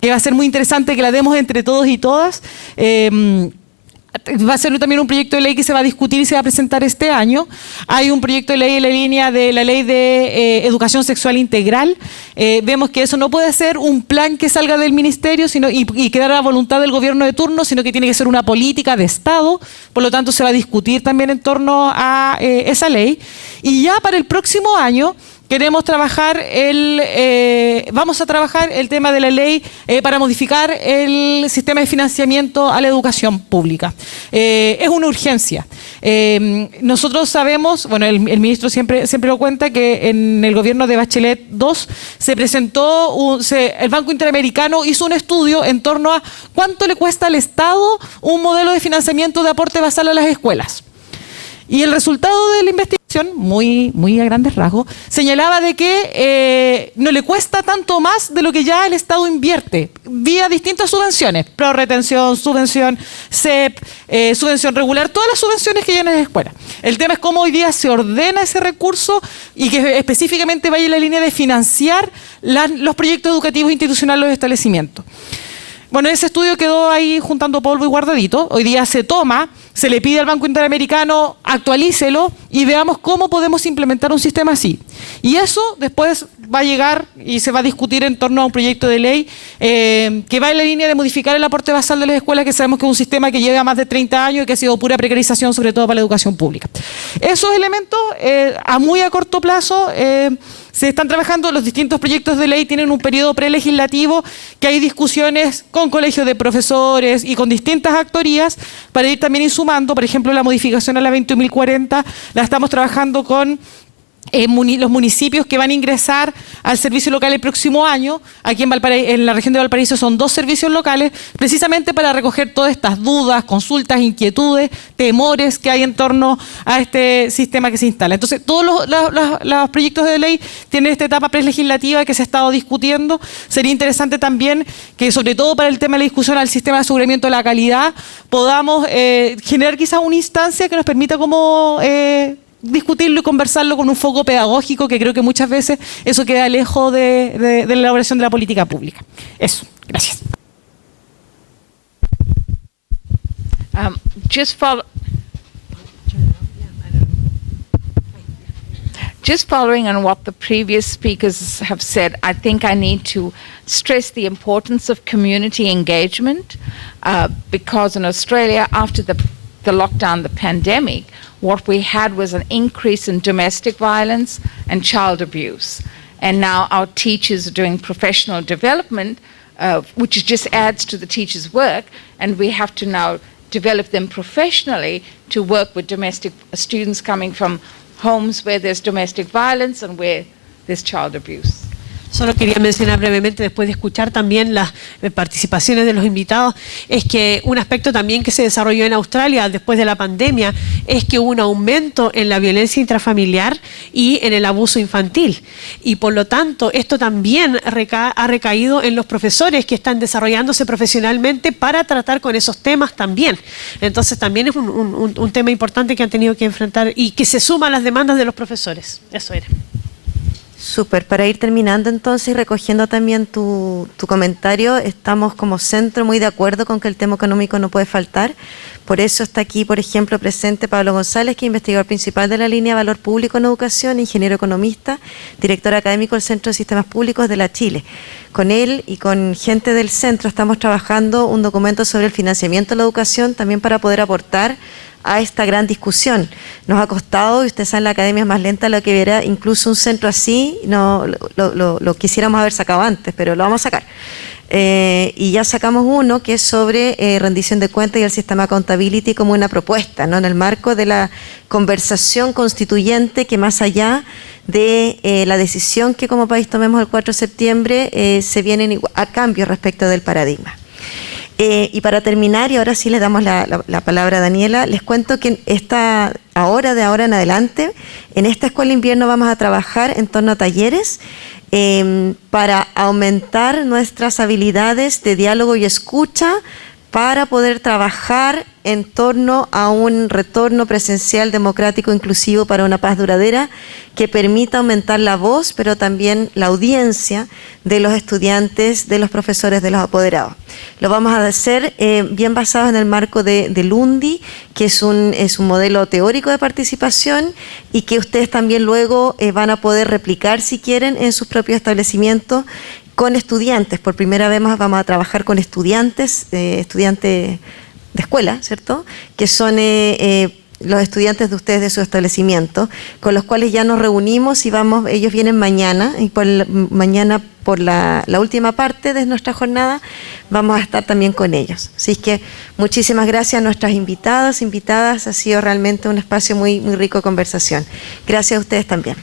que va a ser muy interesante que la demos entre todos y todas. Va a ser también un proyecto de ley que se va a discutir y se va a presentar este año. Hay un proyecto de ley en la línea de la ley de educación sexual integral. Vemos que eso no puede ser un plan que salga del ministerio y quedar a la voluntad del gobierno de turno, sino que tiene que ser una política de Estado. Por lo tanto, se va a discutir también en torno a esa ley. Y ya para el próximo año vamos a trabajar el tema de la ley para modificar el sistema de financiamiento a la educación pública. Es una urgencia. Nosotros sabemos, bueno, el ministro siempre lo cuenta, que en el gobierno de Bachelet II se presentó, el Banco Interamericano hizo un estudio en torno a cuánto le cuesta al Estado un modelo de financiamiento de aporte basal a las escuelas. Y el resultado de la investigación, muy a grandes rasgos, señalaba de que no le cuesta tanto más de lo que ya el Estado invierte vía distintas subvenciones, prorretención, subvención CEP, subvención regular, todas las subvenciones que llegan en la escuela. El tema es cómo hoy día se ordena ese recurso y que específicamente vaya en la línea de financiar los proyectos educativos institucionales de los establecimientos. Bueno, ese estudio quedó ahí juntando polvo y guardadito. Hoy día se le pide al Banco Interamericano, actualícelo y veamos cómo podemos implementar un sistema así. Y eso después va a llegar y se va a discutir en torno a un proyecto de ley que va en la línea de modificar el aporte basal de las escuelas, que sabemos que es un sistema que lleva más de 30 años y que ha sido pura precarización, sobre todo para la educación pública. Esos elementos, muy a corto plazo, se están trabajando. Los distintos proyectos de ley tienen un periodo prelegislativo, que hay discusiones con colegios de profesores y con distintas actorías para ir también insumando. Por ejemplo, la modificación a la 21.040 la estamos trabajando con los municipios que van a ingresar al servicio local el próximo año. Aquí en la región de Valparaíso son 2 servicios locales, precisamente para recoger todas estas dudas, consultas, inquietudes, temores que hay en torno a este sistema que se instala. Entonces, todos los proyectos de ley tienen esta etapa prelegislativa que se ha estado discutiendo. Sería interesante también que, sobre todo para el tema de la discusión al sistema de aseguramiento de la calidad, podamos generar quizás una instancia que nos permita como discutirlo y conversarlo con un foco pedagógico, que creo que muchas veces eso queda lejos de la elaboración de la política pública. Eso, gracias. Just following on what the previous speakers have said, I think I need to stress the importance of community engagement because in Australia, after the lockdown, the pandemic, what we had was an increase in domestic violence and child abuse. And now our teachers are doing professional development, which just adds to the teachers' work, and we have to now develop them professionally to work with domestic students coming from homes where there's domestic violence and where there's child abuse. Solo quería mencionar brevemente, después de escuchar también las participaciones de los invitados, es que un aspecto también que se desarrolló en Australia después de la pandemia es que hubo un aumento en la violencia intrafamiliar y en el abuso infantil. Y por lo tanto, esto también ha recaído en los profesores que están desarrollándose profesionalmente para tratar con esos temas también. Entonces también es un tema importante que han tenido que enfrentar y que se suma a las demandas de los profesores. Eso era. Súper, para ir terminando entonces y recogiendo también tu comentario, estamos como centro muy de acuerdo con que el tema económico no puede faltar. Por eso está aquí, por ejemplo, presente Pablo González, que es investigador principal de la línea Valor Público en Educación, ingeniero economista, director académico del Centro de Sistemas Públicos de la Chile. Con él y con gente del centro estamos trabajando un documento sobre el financiamiento de la educación, también para poder aportar a esta gran discusión. Nos ha costado, y ustedes saben, la academia es más lenta de lo que viera, incluso un centro así, no lo quisiéramos haber sacado antes, pero lo vamos a sacar. Y ya sacamos uno que es sobre rendición de cuentas y el sistema accountability como una propuesta, ¿no? En el marco de la conversación constituyente que más allá de la decisión que como país tomemos el 4 de septiembre, se vienen a cambios respecto del paradigma. Y para terminar, y ahora sí le damos la palabra a Daniela, les cuento que de ahora en adelante, en esta escuela de invierno vamos a trabajar en torno a talleres para aumentar nuestras habilidades de diálogo y escucha para poder trabajar en torno a un retorno presencial democrático inclusivo para una paz duradera que permita aumentar la voz, pero también la audiencia de los estudiantes, de los profesores, de los apoderados. Lo vamos a hacer bien basados en el marco del UNDI, que es un modelo teórico de participación y que ustedes también luego van a poder replicar si quieren en sus propios establecimientos con estudiantes. Por primera vez vamos a trabajar con estudiantes de escuela, ¿cierto? Que son los estudiantes de ustedes de su establecimiento, con los cuales ya nos reunimos y ellos vienen mañana, y mañana por la última parte de nuestra jornada vamos a estar también con ellos. Así que muchísimas gracias a nuestras invitadas, ha sido realmente un espacio muy, muy rico de conversación. Gracias a ustedes también.